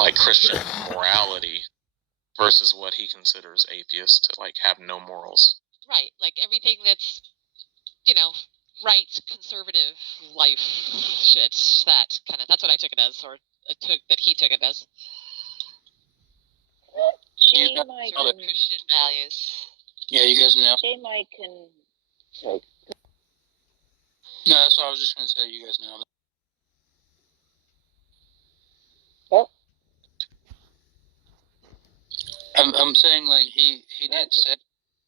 like Christian morality versus what he considers atheists to like have no morals. Right, like everything that's, right, conservative life shit. That's what I took it as, or he took it as. Christian values. Yeah, you guys know. J. Mike can. No, that's what I was just going to say. You guys know that. I'm saying, like, he did say,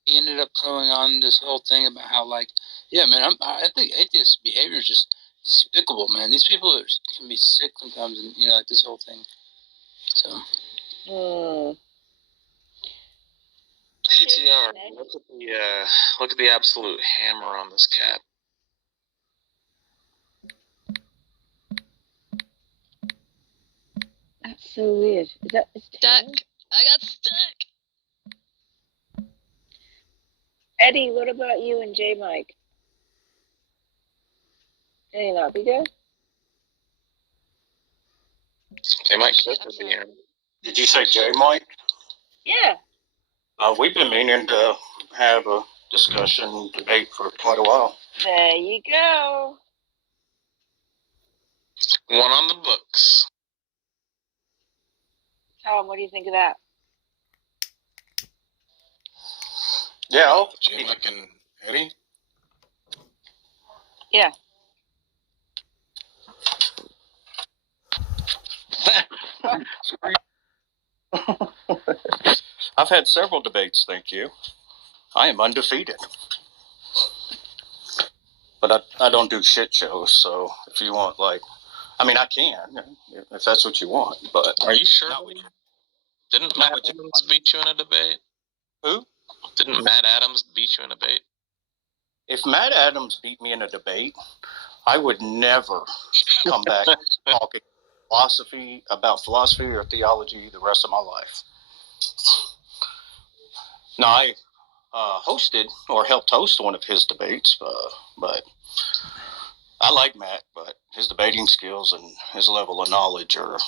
he ended up going on this whole thing about how, like, yeah, man, I think atheist behavior is just despicable, man. These people can be sick sometimes, and, like this whole thing. So. PTR, look at the absolute hammer on this cat. That's so weird. Is that stuck? I got stuck. Eddie, what about you and J. Mike? Can you not be there? J. Mike could be here. Did you say J. Mike? Yeah. We've been meaning to have a discussion, debate for quite a while. There you go. One on the books. Tom, what do you think of that? Yeah. J. Mike and Eddie? Yeah. I've had several debates, thank you. I am undefeated. But I don't do shit shows, so if you want, I can, if that's what you want. But are you sure? Didn't Matt Adams beat you in a debate? Who? Didn't Matt Adams beat you in a debate? If Matt Adams beat me in a debate, I would never come back talking about philosophy or theology the rest of my life. Now, I hosted or helped host one of his debates, but I like Matt, but his debating skills and his level of knowledge are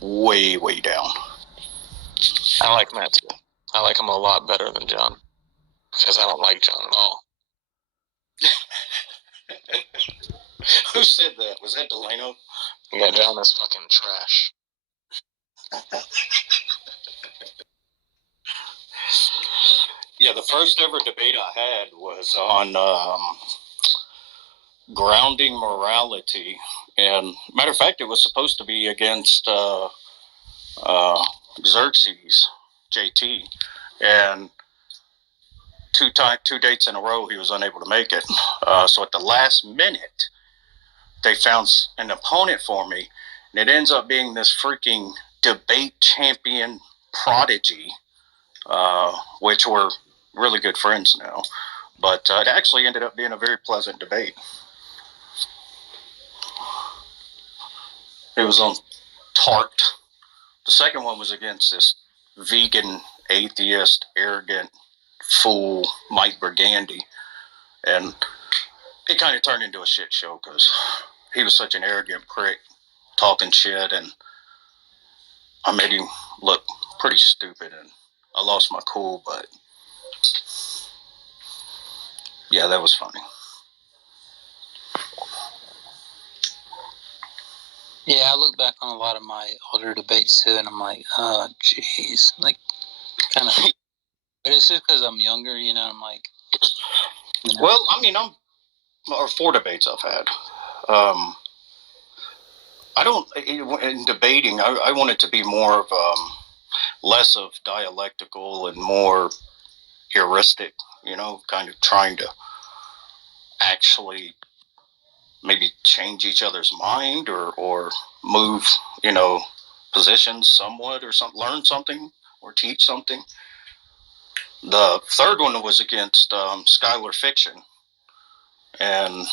way, way down. I like Matt too. I like him a lot better than John, because I don't like John at all. Who said that? Was that Delano? Yeah, John is fucking trash. Yeah, the first ever debate I had was on grounding morality, and matter of fact, it was supposed to be against Xerxes, JT, and two dates in a row he was unable to make it. So at the last minute, they found an opponent for me, and it ends up being this freaking debate champion prodigy, which we're really good friends now. But it actually ended up being a very pleasant debate. It was on Tart. The second one was against this vegan, atheist, arrogant fool, Mike Burgandy. And it kind of turned into a shit show because he was such an arrogant prick talking shit, and I made him look pretty stupid, and I lost my cool, but yeah, that was funny. Yeah, I look back on a lot of my older debates too, and I'm like, oh, jeez, like, kind of. But it's just because I'm younger, I'm like. Well, I mean, or 4 debates I've had. I don't, in debating, I want it to be more of, less of dialectical and more heuristic, kind of trying to actually maybe change each other's mind or move, positions somewhat or learn something or teach something. The third one was against Skylar Fiction, and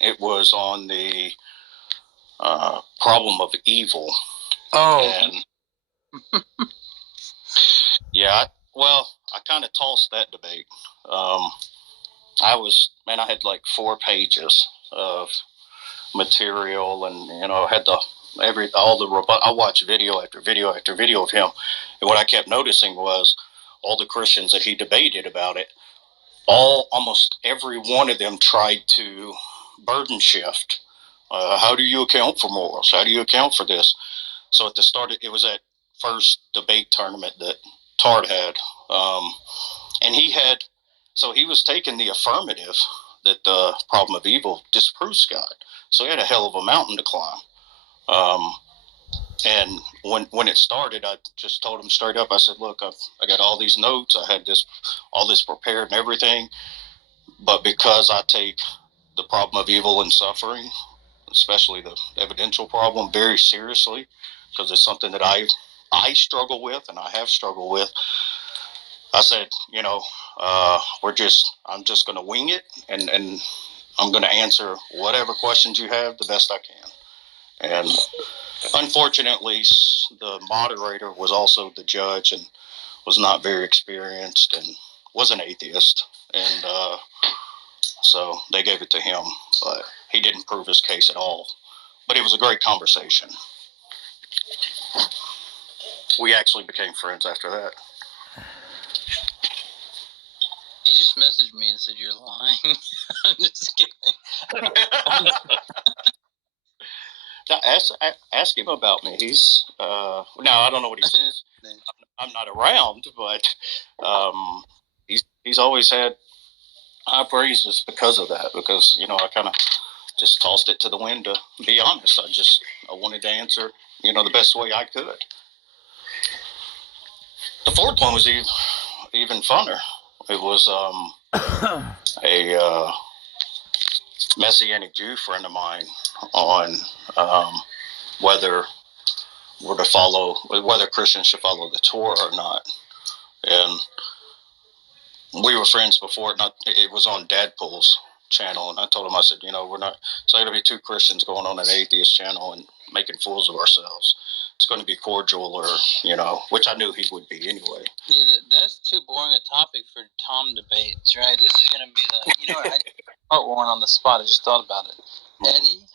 it was on the problem of evil. Oh. And yeah, I kind of tossed that debate. I had like 4 pages of material, and had the I watched video after video after video of him, and what I kept noticing was all the Christians that he debated about it, almost every one of them tried to burden shift. How do you account for morals? How do you account for this? So at the start, it was that first debate tournament that Tard had, and he was taking the affirmative that the problem of evil disproves God. So he had a hell of a mountain to climb. And when it started, I just told him straight up. I said, "Look, I got all these notes. I had all this prepared and everything. But because I take the problem of evil and suffering, especially the evidential problem, very seriously, because it's something that I struggle with and I have struggled with." I said, I'm just going to wing it, and I'm going to answer whatever questions you have the best I can. And unfortunately, the moderator was also the judge and was not very experienced and was an atheist. And so they gave it to him, but he didn't prove his case at all. But it was a great conversation. We actually became friends after that. He just messaged me and said you're lying. I'm just kidding. Now, ask him about me. He's no, I don't know what he says. I'm not around, but he's always had high praises because of that. Because I kind of just tossed it to the wind. To be honest, I wanted to answer the best way I could. The fourth one was even funner. It was a Messianic Jew friend of mine on whether Christians should follow the Torah or not. And we were friends before it was on Dadpool's channel, and I told him, I said, we're not, it's not going to be two Christians going on an atheist channel and making fools of ourselves. It's going to be cordial, or which I knew he would be anyway. Yeah, that's too boring a topic for Tom debates, right? This is going to be I part one on the spot. I just thought about it. Eddie,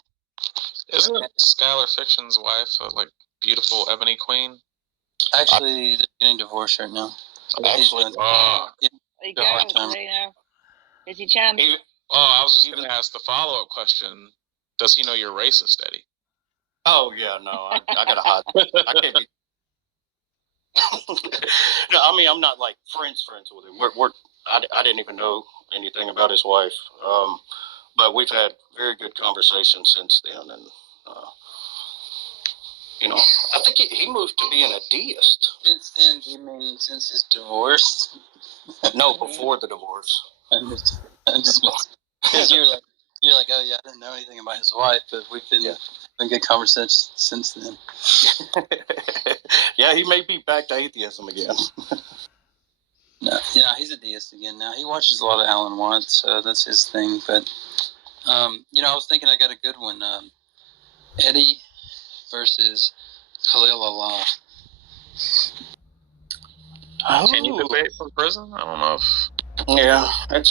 isn't Skylar Fiction's wife a beautiful ebony queen? Actually, they're getting divorced right now. Actually, There you go. Is he champ? I was just going to ask the follow-up question. Does he know you're racist, Eddie? Oh, yeah, no. I got to hide. I can't be. No, I mean, I'm not friends with him. I didn't even know anything about his wife. But we've had very good conversations since then. And, I think he moved to being a deist. Since then, do you mean since his divorce? No, before the divorce. I'm just because you're like, oh yeah, I didn't know anything about his wife, but we've been having good conversations since then. Yeah, he may be back to atheism again. No, yeah, he's a deist again now. He watches a lot of Alan Watts, so that's his thing. But I was thinking I got a good one. Eddie versus Khalil Allah. Can you debate from prison? I don't know if. Yeah, I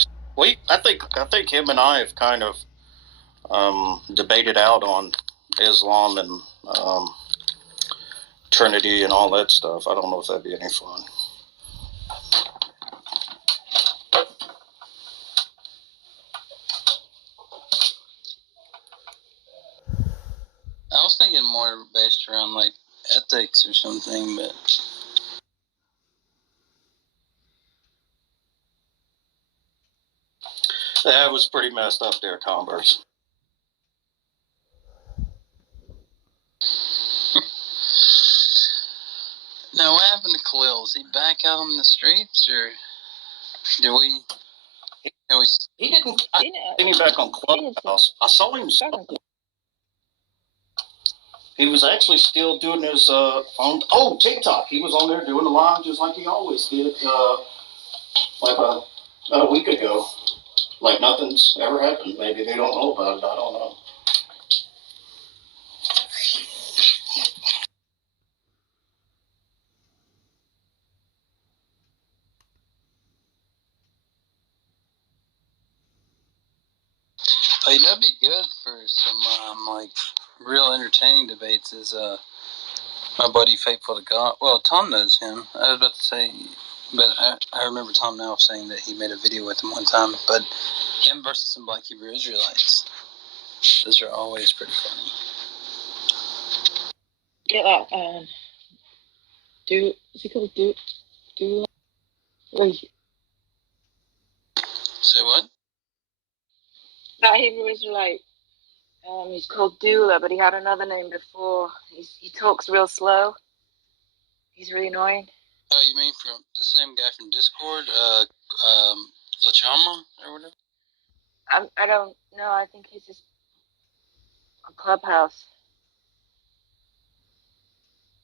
think him and I have kind of debated out on Islam and Trinity and all that stuff. I don't know if that'd be any fun. I was thinking more based around ethics or something, but. That was pretty messed up there, Converse. Now, what happened to Khalil? Is he back out on the streets, or do we? He didn't. I seen him back on Clubhouse. I saw him. He was actually still doing his on TikTok. He was on there doing the live just like he always did. About a week ago. Like nothing's ever happened. Maybe they don't know about it. I don't know. That'd be good for some real entertaining debates is my buddy Faithful to God. Well, Tom knows him. I was about to say, but I remember Tom now saying that he made a video with him one time. But him versus some Black Hebrew Israelites. Those are always pretty funny. Yeah, is he called Do? Say what? That Hebrew Israelite. He's called Dula, but he had another name before. He talks real slow. He's really annoying. Oh, you mean from the same guy from Discord, Lachama or whatever? I don't know. I think he's just on Clubhouse.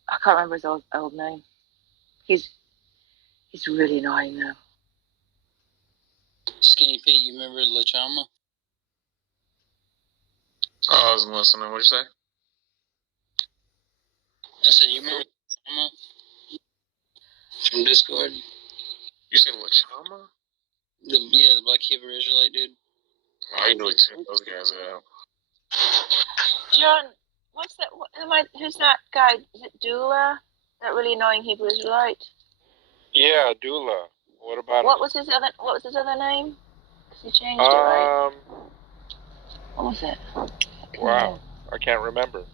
I can't remember his old name. He's really annoying though. Skinny Pete, you remember Lachama? Oh, I wasn't listening. What'd you say? I said, you remember Lachama from Discord? You said Lachama? The Black Hebrew Israelite dude. I usually tune those guys out. John, what's that? Who's that guy? Is it Dula? That really annoying Hebrew Israelite. Yeah, Dula. What about What him? was his other name? 'Cause he changed it, right? What was it? Wow, I can't remember.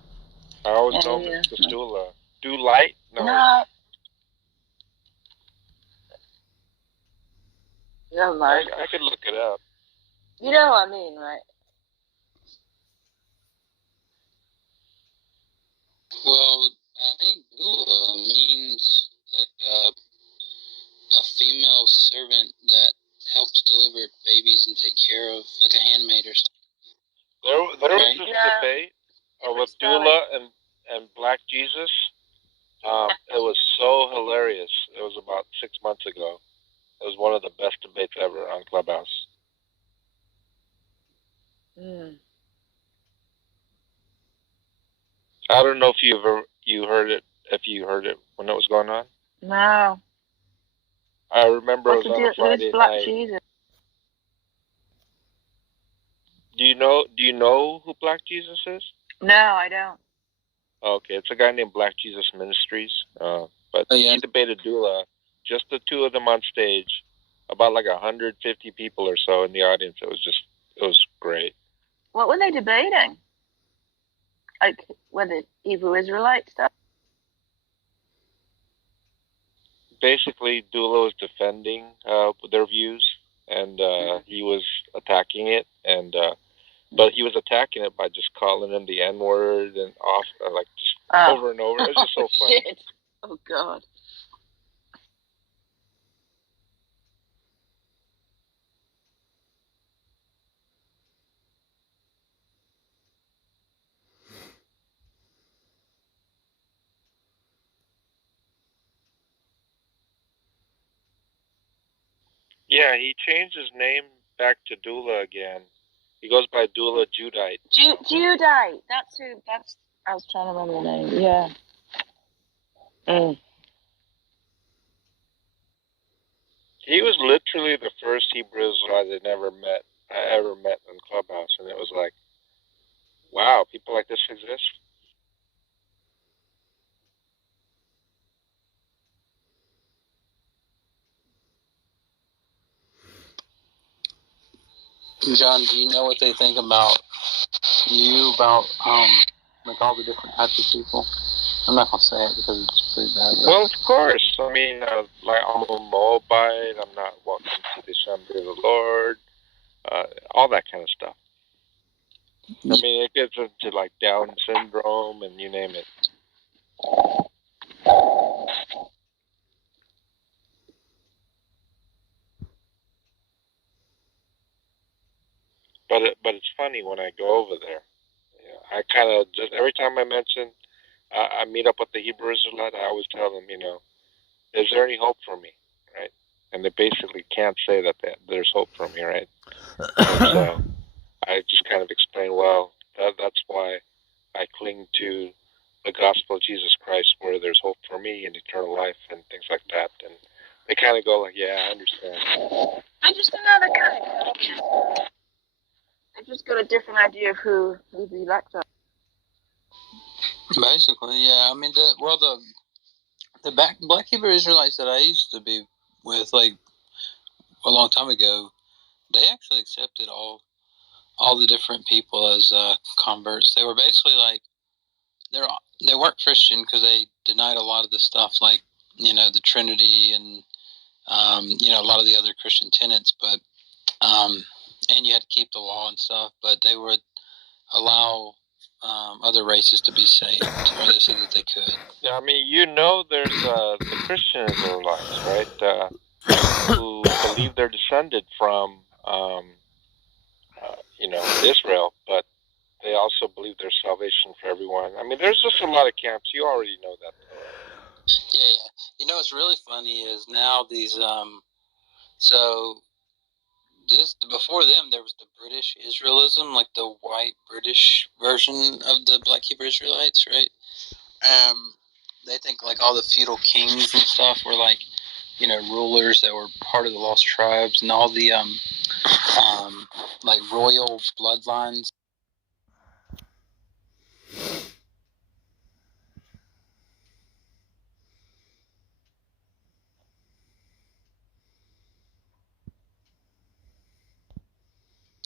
I always know him as just Dula. Do-Light? No. Never mind. I could look it up. You know what I mean, right? Well, I think Dula means like a female servant that helps deliver babies and take care of, like a handmaid or something. There was Right? this Yeah. debate Different with spelling. Dula and Black Jesus. It was so hilarious. It was about 6 months ago. It was one of the best debates ever on Clubhouse. I don't know if you heard it. If you heard it when it was going on. No. I remember What's it was on a Friday who's Black night. Jesus? Do you know who Black Jesus is? No, I don't. Okay, it's a guy named Black Jesus Ministries. But he debated Dula, just the two of them on stage, about like 150 people or so in the audience. It was great. What were they debating? Like, whether Hebrew Israelite stuff? Basically, Dula was defending their views, and he was attacking it, and but he was attacking it by just calling him the N-word and over and over. It was just so funny. Shit. Oh, God. Yeah, he changed his name back to Dula again. He goes by Dula Judite. Judite. I was trying to remember the name. Yeah. He was literally the first Hebrew Israelite I ever met on Clubhouse, and it was like, wow, people like this exist. John, do you know what they think about you, like all the different types of people? I'm not gonna say it because it's pretty bad. Well, of course. I mean, like I'm a Moabite. I'm not welcome to the assembly of the Lord. All that kind of stuff. I mean, it gets into like Down syndrome and you name it. But it's funny when I go over there. I kind of just every time I mention I meet up with the Hebrew Israelite, I always tell them, is there any hope for me, right? And they basically can't say that there's hope for me, right? So I just kind of explain, well, that's why I cling to the gospel of Jesus Christ, where there's hope for me and eternal life and things like that. And they kind of go like, yeah, I understand. I just another kind of. I just got a different idea of who the elect are. Basically, yeah. I mean, the Black Hebrew Israelites that I used to be with, like a long time ago, they actually accepted all the different people as converts. They were basically like they weren't Christian because they denied a lot of the stuff, like the Trinity and a lot of the other Christian tenets, but and you had to keep the law and stuff. But they would allow other races to be saved, or they said that they could. Yeah, I mean, there's the Christian Israelites, right? Who believe they're descended from, Israel, but they also believe there's salvation for everyone. I mean, there's just a lot of camps. You already know that. Yeah. What's really funny is now these before them there was the British Israelism, like the white British version of the Black Hebrew Israelites, right? They think like all the feudal kings and stuff were like rulers that were part of the lost tribes, and all the like royal bloodlines.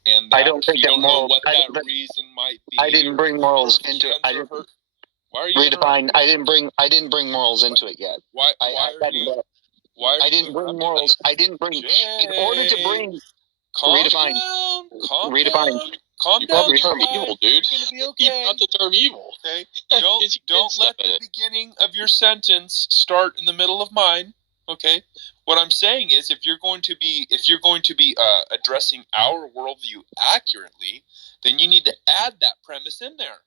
And I don't think you that don't know moral. what that reason might be. I didn't bring morals into it. I didn't Why are you redefine. I didn't bring morals into it yet. Why I are you? Why are I you didn't bring morals. I didn't bring. In order to bring calm redefine. down, calm Redefine. down, calm You down. brought the term Ty. evil, dude. You're gonna be You okay. brought the term evil. Okay. It's Don't stuff let in the it. beginning of your sentence start in the middle of mine. Okay. What I'm saying is, if you're going to be addressing our worldview accurately, then you need to add that premise in there.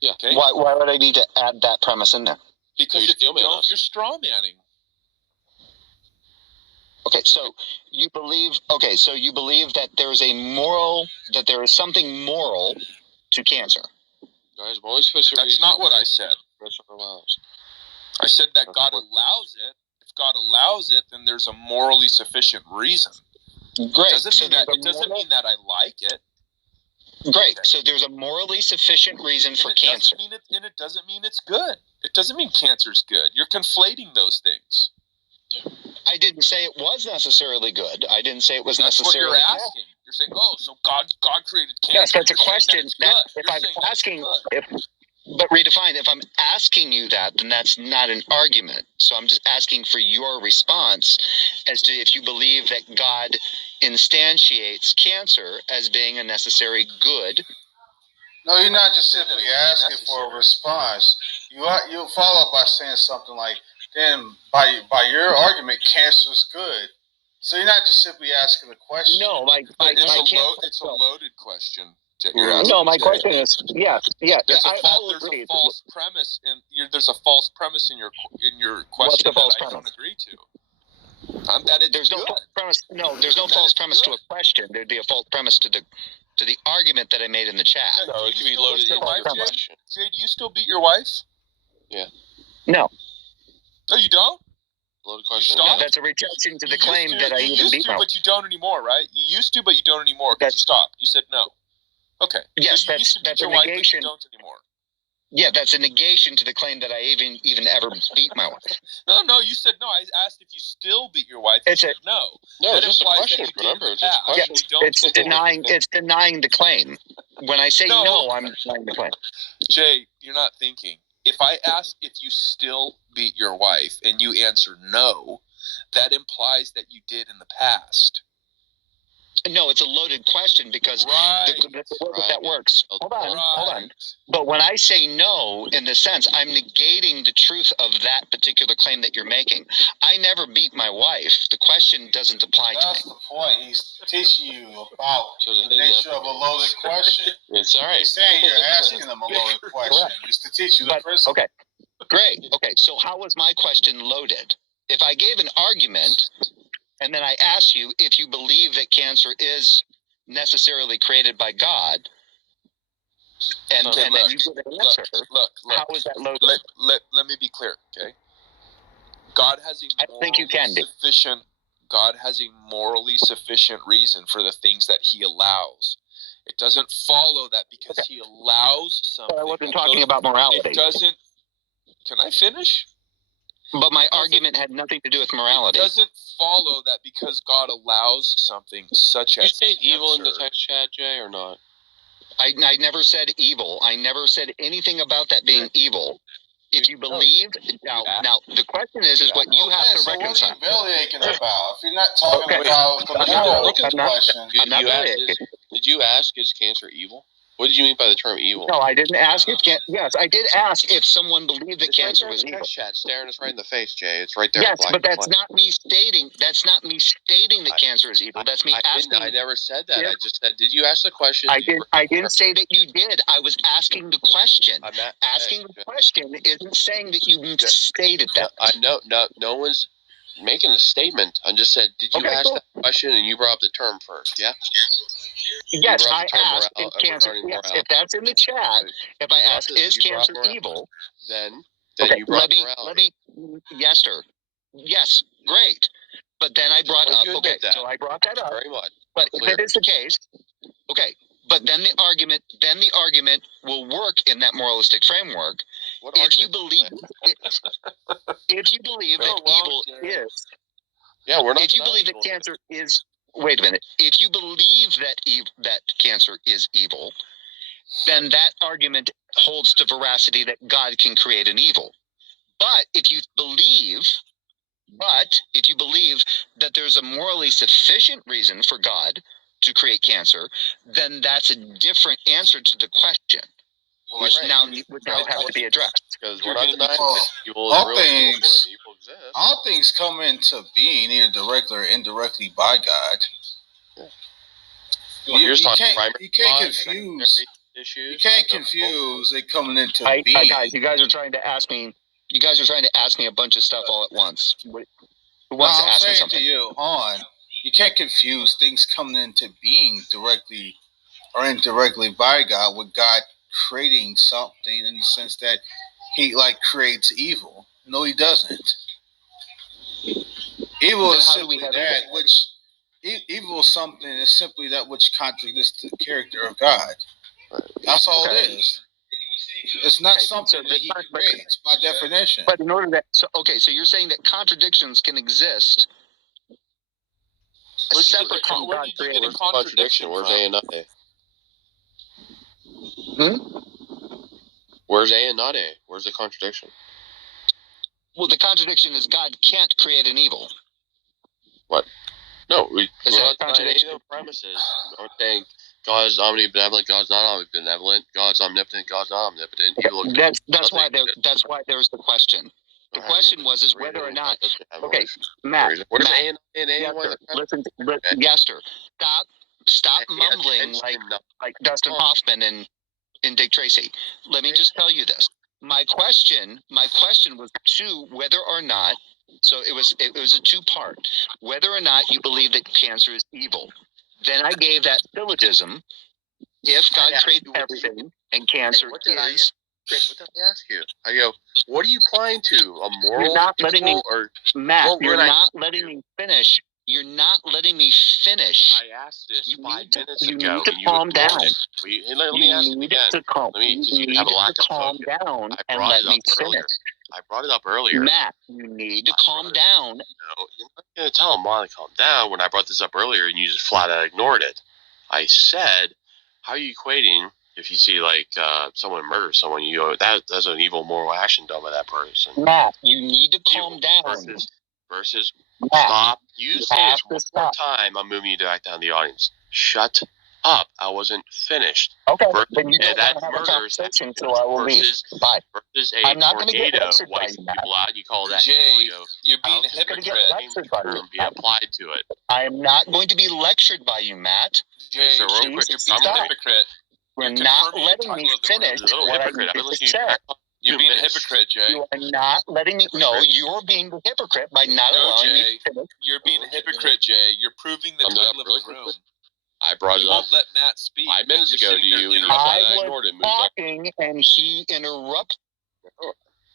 Yeah. Okay. Why would I need to add that premise in there? Because if you don't, you're straw manning. Okay, so you believe. Okay, so you believe that there is something moral to cancer. Guys, only special That's not what I said. I said that God allows it. If God allows it, then there's a morally sufficient reason. Great. It doesn't mean that I like it. Great. So there's a morally sufficient reason for cancer. And it doesn't mean it's good. It doesn't mean cancer's good. You're conflating those things. I didn't say it was necessarily good. I didn't say it was That's necessarily what you're bad. asking. You're saying, "Oh, so God created cancer." Yes, that's a You're question. If I'm asking, but redefine. If I'm asking you that, then that's not an argument. So I'm just asking for your response as to if you believe that God instantiates cancer as being a necessary good. No, you're not just simply asking for a response. You follow up by saying something like, "Then by your argument, cancer is good." So you're not just simply asking a question. No, it's a loaded question. No, my question is, yeah. There's I will a agree. false premise, there's a false premise in your question. What's the false that I premise? don't agree to. That it's there's no good. false premise. No, there's no false premise to a question. There'd be a false premise to the argument that I made in the chat. Yeah, No, it can be loaded into wife, your question. Jay, do you still beat your wife? Yeah. No. No, you don't? Loaded question. You Yeah, stopped? that's a rejection to the You claim used to, that I you even used beat to, my wife. but you don't anymore, right? You used to, but you don't anymore because you stopped. You said no. Okay. Yes, so you used to beat that's your a wife, but negation. you don't anymore. Yeah, that's a negation to the claim that I even ever beat my wife. No, you said no. I asked if you still beat your wife. You said no. No, that it's just a implies question. that you Remember, did it's just a yeah, question. It's denying the claim. When I say no, I'm denying the claim. Jay, you're not thinking. If I ask if you still beat your wife and you answer no, that implies that you did in the past. No, it's a loaded question because the way that works. Hold on. But when I say no, in the sense, I'm negating the truth of that particular claim that you're making. I never beat my wife. The question doesn't apply to me. That's the point. He's teaching you about the nature of a loaded question. It's all right. He's saying you're asking him a loaded question. It's to teach you the principle. Okay, great. Okay, so how was my question loaded? If I gave an argument, and then I asked you if you believe that cancer is necessarily created by God, and then you give an answer. Look. How is that loaded? Let me be clear, okay? God has a morally sufficient reason for the things that He allows, It doesn't follow that because he allows something. But I wasn't talking about morality. It doesn't. Can I finish? But my argument had nothing to do with morality. It doesn't follow that because God allows something such as you say evil in the cancer. text chat, Jay, or not? I never said evil. I never said anything about that being evil. If you believe, now the question is what you have to so reconcile. what are you bellyaching about? If you're not talking about the I'm not- question, I'm not Did you ask, is cancer evil? What did you mean by the term evil? No, I didn't ask if yes, I did ask if someone believed that It's cancer right there was in the evil. text chat, staring us right in the face, Jay. It's right there. Yes, black but and that's white. not me stating. That's not me stating that cancer is evil. That's me asking. I never said that. if- I just said, did you ask the question? I didn't say that you did. I was asking the question. I'm not Asking the question isn't saying that you stated that. I know. No one's making a statement. I just said, did you ask that question? And you brought up the term first. Yeah. Yes, brought I the term asked if cancer. regarding Yes, morality. if that's in the chat. If I ask, is you brought cancer morality. evil? Then Okay, you brought let morality. me. Yes, sir. Yes, great. But then I brought Well, up. you Okay, admit that. so I brought that up. Very much. But if Clear. it is the case, okay. But then the argument will work in that moralistic framework. What If you argument? believe that evil is. Yeah, we're not. If you believe that cancer is. Wait a minute. If you believe that cancer is evil, then that argument holds to veracity that God can create an evil. But if you believe that there's a morally sufficient reason for God to create cancer, then that's a different answer to the question, which now has to be addressed. Because we're not denying evil is all real things, and evil exists. all things come into being either directly or indirectly by God. Well, you can't confuse. You can't confuse it coming into being. Guys, you guys are trying to ask me a bunch of stuff all at once. Who wants to I'm ask me saying something? to you, you can't confuse things coming into being directly or indirectly by God with God creating something in the sense that He creates evil. No, He doesn't. Evil is simply that which. Evil is something is simply that which contradicts the character of God. That's all it is. It's not something that He creates by definition. But in order that, so you're saying that contradictions can exist separate from God creating. Where's the contradiction? Where's A and not A? Where's A and not A? Where's the contradiction? Well, the contradiction is God can't create an evil. What? No, we're not denying any of the premises. We're saying God is omnibenevolent, God's not omnibenevolent, God's omnipotent, God's not omnipotent. That's why there's the question. The question was whether or not. Okay, Matt. Where's Matt, A and A? Yes, sir. Stop mumbling like Dustin Hoffman and Dick Tracy. Let me just tell you this. My question was to whether or not. So it was a two-part. Whether or not you believe that cancer is evil. Then I gave that syllogism. If God creates everything and cancer is. Chris, what did I ask you? I go, what are you applying to? A moral? You're not letting me. Matt, you're not letting me finish. You're not letting me finish. I asked this 5 minutes ago. You need to calm down. Let me ask it again. You have a lack of calm focus. down and let me finish. I brought it up earlier. Matt, you need to calm down. No, you're not going to tell Molly to calm down when I brought this up earlier and you just flat out ignored it. I said, how are you equating if you see someone murder someone, you go, that's an evil moral action done by that person. Matt, you need to calm down. Versus Matt, stop. You say it one more time, I'm moving you back down to the audience. Shut up. I wasn't finished. Okay, then you don't want to have a conversation, so I will leave. Bye. Versus I'm not going to get lectured by you, Matt. You call that Jay, you're being a hypocrite. Be applied to it. I am not going to be lectured by you, Matt. Jay, you're being a hypocrite. You're not letting me finish what I need to say. You're being a hypocrite, Jay. You are not letting me. No, you're being the hypocrite by not allowing me to finish. You're being a hypocrite, Jay. You're proving the title of the room. I brought it up. You won't let Matt speak. 5 minutes ago to you. I was talking and he interrupted.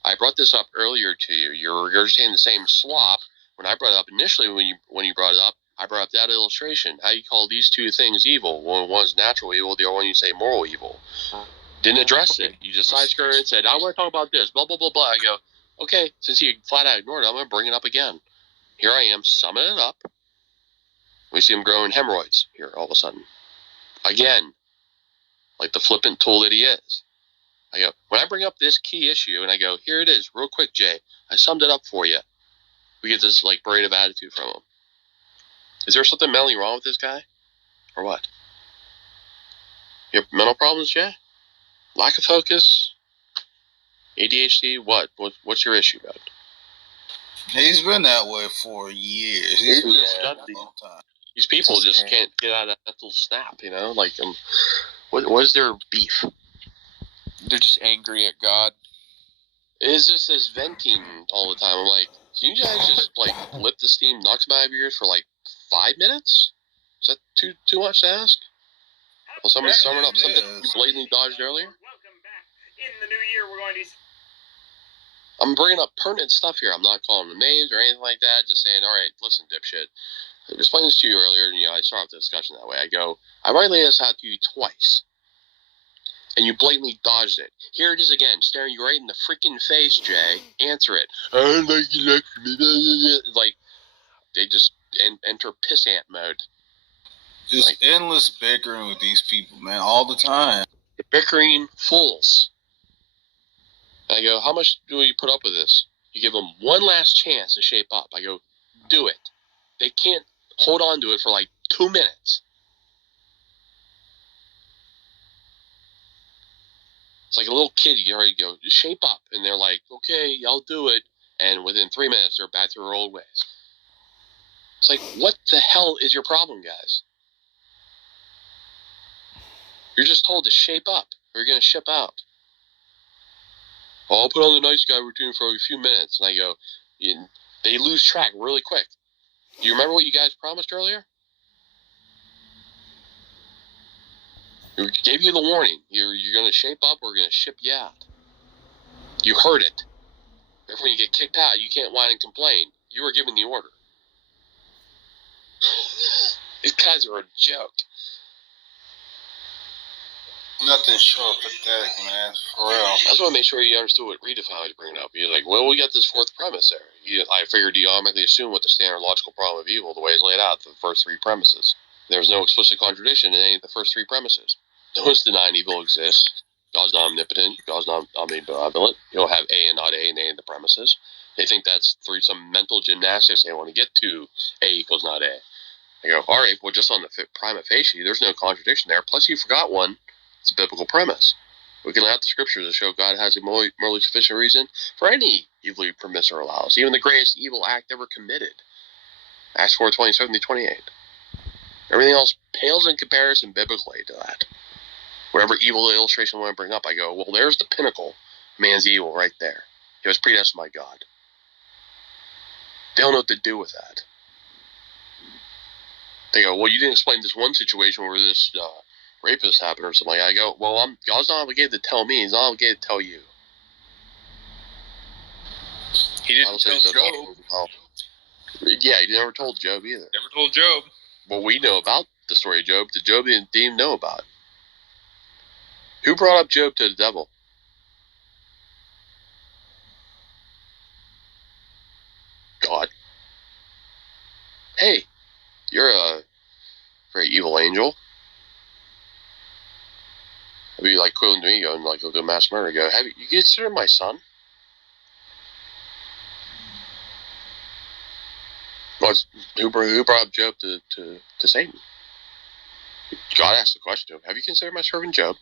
I brought this up earlier to you. You're regurgitating the same slop. When I brought it up initially, when you brought it up, I brought up that illustration. How you call these two things evil? One's natural evil, the other one you say moral evil. Didn't address it. You just side-skirted and said, I want to talk about this, blah, blah, blah, blah. I go, okay, since you flat-out ignored it, I'm going to bring it up again. Here I am, summing it up. We see him growing hemorrhoids here all of a sudden. Again, like the flippant tool that he is. I go, when I bring up this key issue, and I go, here it is, real quick, Jay. I summed it up for you. We get this, like, braid of attitude from him. Is there something mentally wrong with this guy? Or what? You have mental problems, Jay? Lack of focus? ADHD? What? What's your issue, bud? He's been that way for years. He's been that way for a long time. These people just can't get out of that mental snap, you know? Like, what is their beef? They're just angry at God. It's just this venting all the time. I'm like, can you guys just, like, let the steam knock some out of your ears for, like, 5 minutes? Is that too much to ask? Well, somebody's summing up something you blatantly dodged earlier? Welcome back. In the new year, we're going to... I'm bringing up pertinent stuff here. I'm not calling them names or anything like that. Just saying, all right, listen, dipshit. I explained this to you earlier, and, I started the discussion that way. I go, I've already laid this out to you twice, and you blatantly dodged it. Here it is again, staring you right in the freaking face, Jay. Answer it. I don't like you like me. Like, they just enter pissant mode. Just like, endless bickering with these people, man, all the time. Bickering fools. And I go, how much do you put up with this? You give them one last chance to shape up. I go, do it. They can't hold on to it for like 2 minutes. It's like a little kid. You already go, shape up. And they're like, okay, I'll do it. And within 3 minutes, they're back to their old ways. It's like, what the hell is your problem, guys? You're just told to shape up, or you're going to ship out. Oh, I'll put on the nice guy routine for a few minutes. And I go, they lose track really quick. Do you remember what you guys promised earlier? We gave you the warning. You're going to shape up, or we're going to ship you out. You heard it. If when you get kicked out, you can't whine and complain. You were given the order. These guys are a joke. Nothing short of pathetic, man. For real. I just want to make sure you understood what Redefine was bringing up. You're like, well, we got this fourth premise there. I figured you automatically assume what the standard logical problem of evil, the way it's laid out, the first three premises. There's no explicit contradiction in any of the first three premises. No one's denying evil exists. God's not omnipotent. God's not omnibenevolent. You don't have A and not A in any of the premises. They think that's through some mental gymnastics they want to get to A equals not A. I go, all right, well, just on the prima facie, there's no contradiction there. Plus, you forgot one. It's a biblical premise. We can lay out the scriptures to show God has a morally sufficient reason for any evil he permits or allows, even the greatest evil act ever committed. Acts 4:27-28. Everything else pales in comparison biblically to that. Whatever evil illustration I want to bring up, I go, well, there's the pinnacle. Man's evil right there. He was predestined by God. They don't know what to do with that. They go, well, you didn't explain this one situation where this rapist happened or something like that. I go, well, God's not obligated to tell me. He's not obligated to tell you. He didn't tell Job. Yeah, he never told Job either. Never told Job. Well, we know about the story of Job that Job didn't even know about. Who brought up Job to the devil? God. Hey, you're a very evil angel. I'd be like quoting to me, going like, "Go do mass murder." Go, have you considered my son? Who brought up Job to Satan? God asked the question to him, have you considered my servant Job?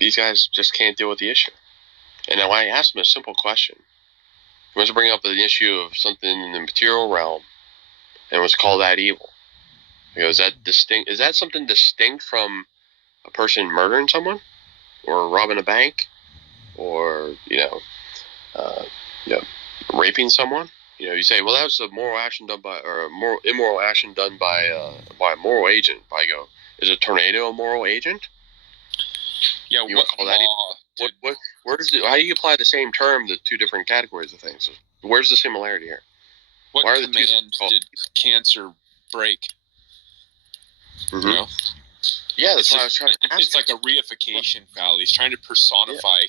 These guys just can't deal with the issue. And now I asked him a simple question. He wants to bring up an issue of something in the material realm, and was called that evil. He goes, is that something distinct from a person murdering someone, or robbing a bank, or raping someone? You know, you say, well, that was a moral action done by, or a moral immoral action done by a moral agent. I go, is a tornado a moral agent? Yeah, You what call that? law? Where does it? How do you apply the same term to two different categories of things? Where's the similarity here? What Why are the two command did cancer break? Mm-hmm. You know? Yeah, that's what I was trying to ask. It's like a reification foul. He's trying to personify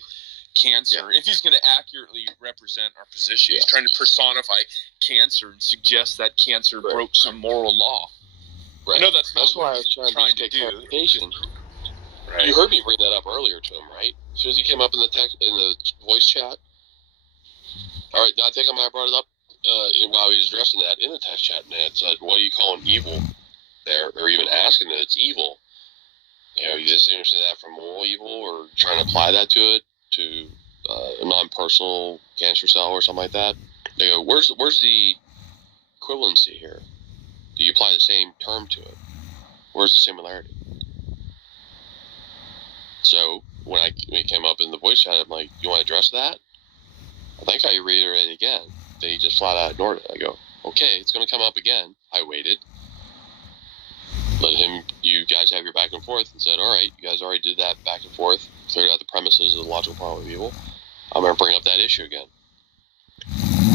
cancer. If he's going to accurately represent our position, he's trying to personify cancer and suggest that cancer broke some moral law. Right. I know that's not That's what why I was trying to get clarification. Right. You heard me bring that up earlier to him, right? As soon as he came up in the voice chat. All right, I think I might have brought it up while he was addressing that in the text chat, and it said, "What are you calling evil?" There, or even asking that it's evil. You know, you distinguishing that from moral evil, or trying to apply that to it, to a non-personal cancer cell or something like that. They go, where's the equivalency here? Do you apply the same term to it? Where's the similarity? So when it came up in the voice chat, I'm like, you want to address that? I think I reiterated again. Then he just flat out ignored it. I go, okay, it's going to come up again. I waited. Let you guys have your back and forth, and said, all right, you guys already did that back and forth, cleared out the premises of the logical problem of evil. I'm going to bring up that issue again.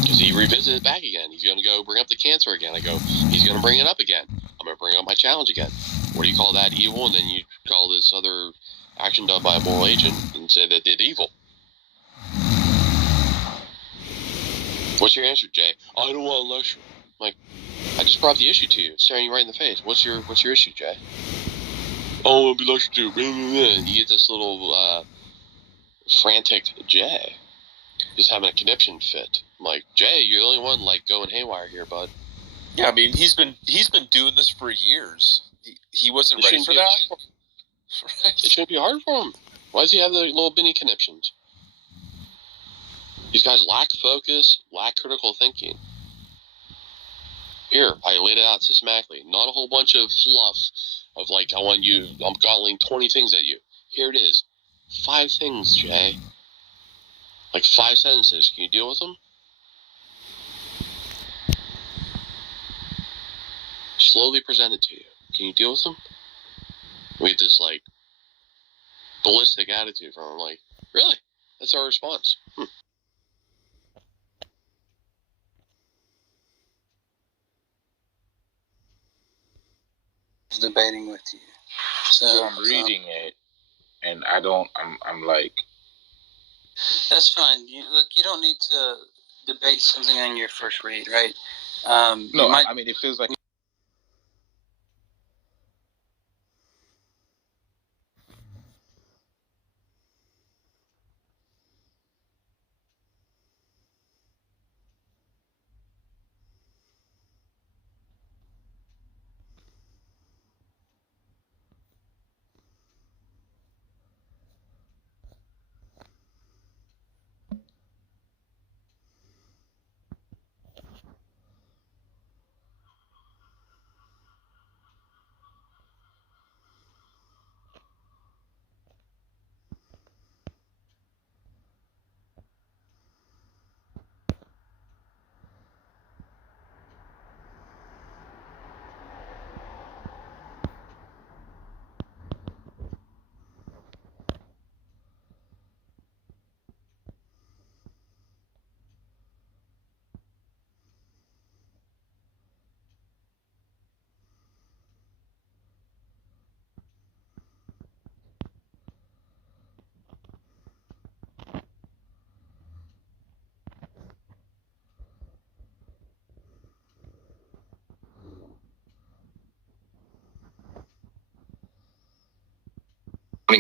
Because he revisited it back again. He's going to go bring up the cancer again. I go, he's going to bring it up again. I'm going to bring up my challenge again. What do you call that, evil? And then you call this other action done by a moral agent and say that did evil. What's your answer, Jay? I don't want to lecture. I'm like, I just brought the issue to you, staring you right in the face. What's your issue, Jay? Oh, I want to be lectured to. And you get this little frantic Jay, just having a conniption fit. I'm like, Jay, you're the only one like going haywire here, bud. Yeah, I mean, he's been doing this for years. He wasn't ready for that. Right. It shouldn't be hard for him. Why does he have the little bitty conniptions? These guys lack focus, lack critical thinking. Here, I laid it out systematically. Not a whole bunch of fluff of like, I'm gobbling 20 things at you. Here it is. 5 things, Jay. Like 5 sentences. Can you deal with them? Slowly presented to you. Can you deal with them? We get this like ballistic attitude from him. Like, really? That's our response. Debating with you. So I'm reading it, and I'm like, that's fine. You don't need to debate something on your first read, right? no, I mean, it feels like.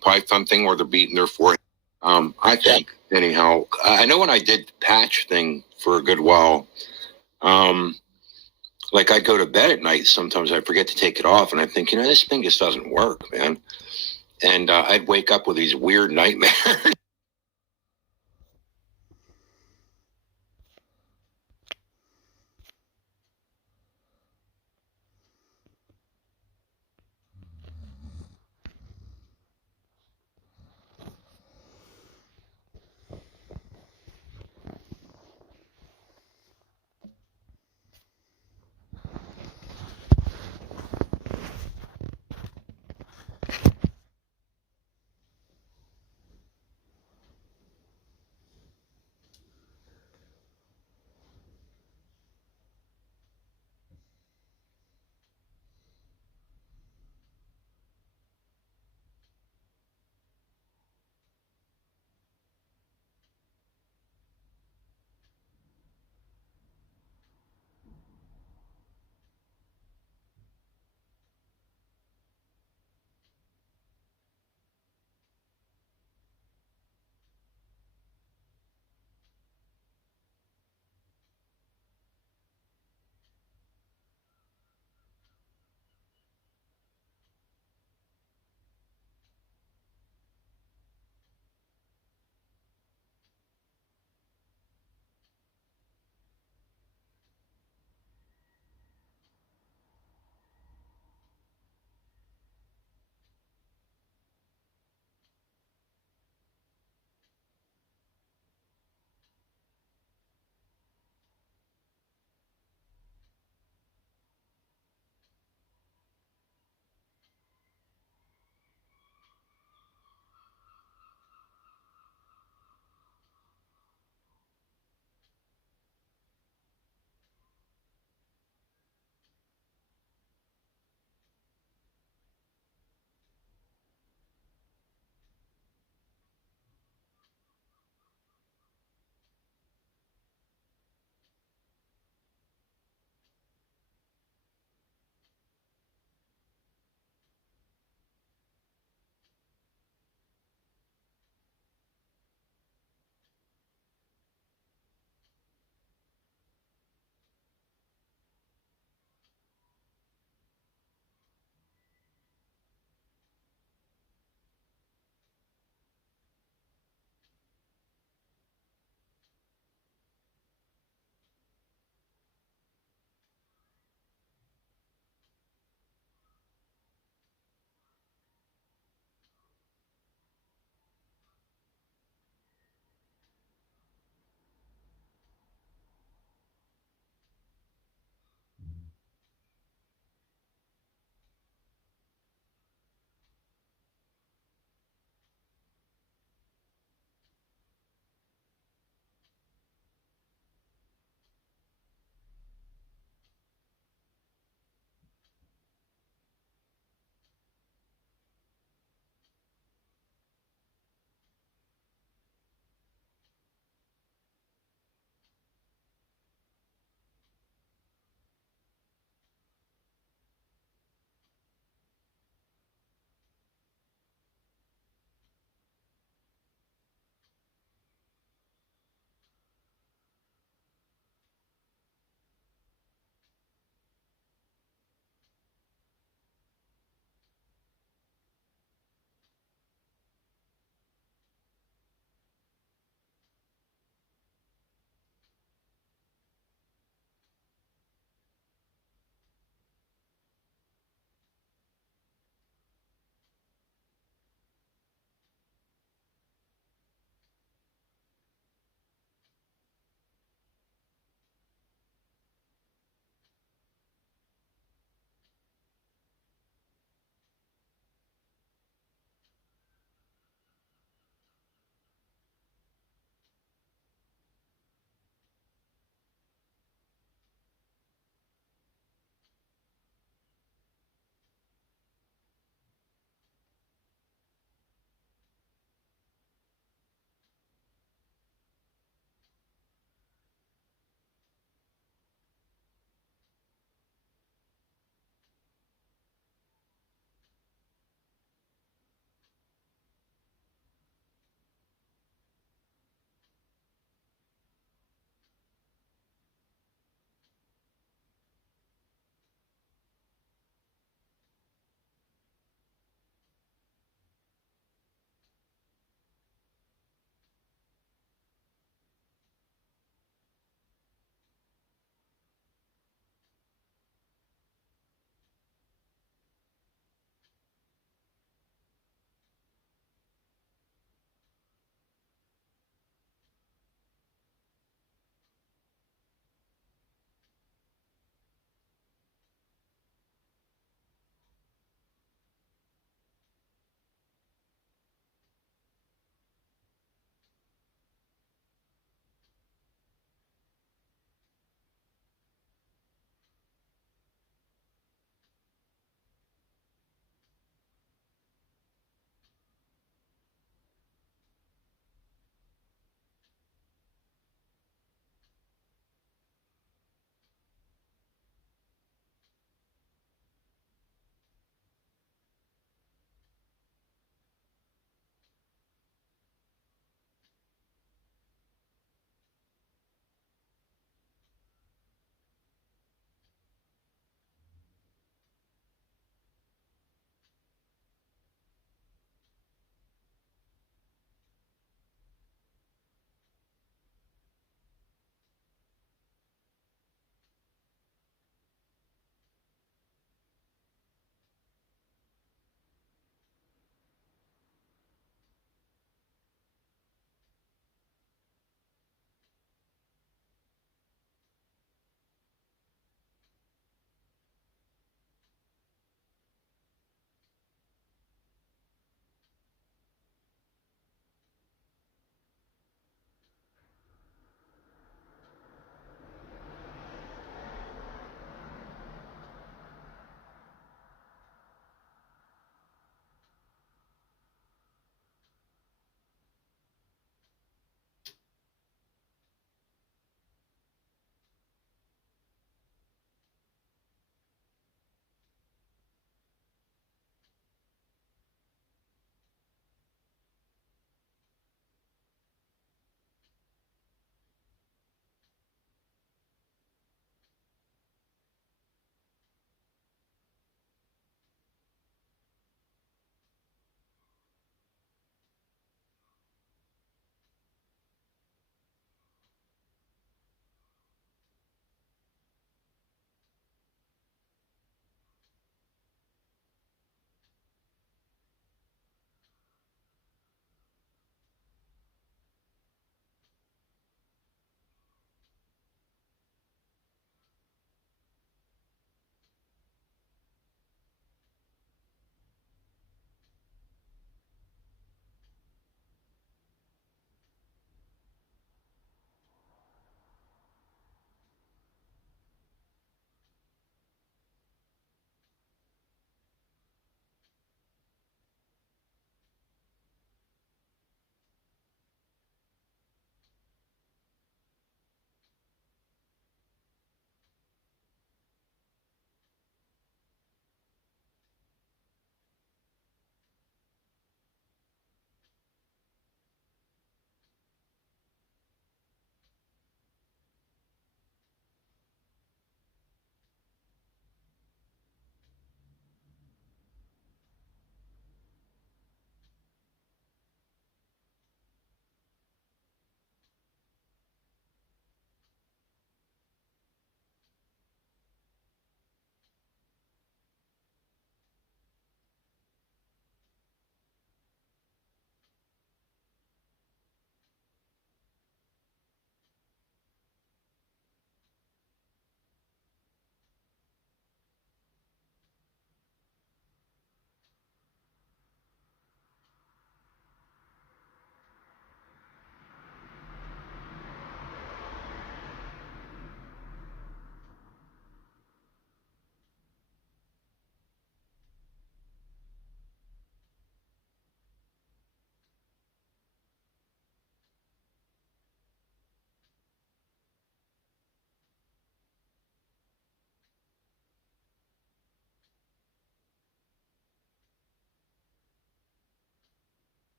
Python thing where they're beating their forehead. I think anyhow. I know when I did the patch thing for a good while, like I'd go to bed at night. Sometimes I forget to take it off, and I think, this thing just doesn't work, man. And I'd wake up with these weird nightmares.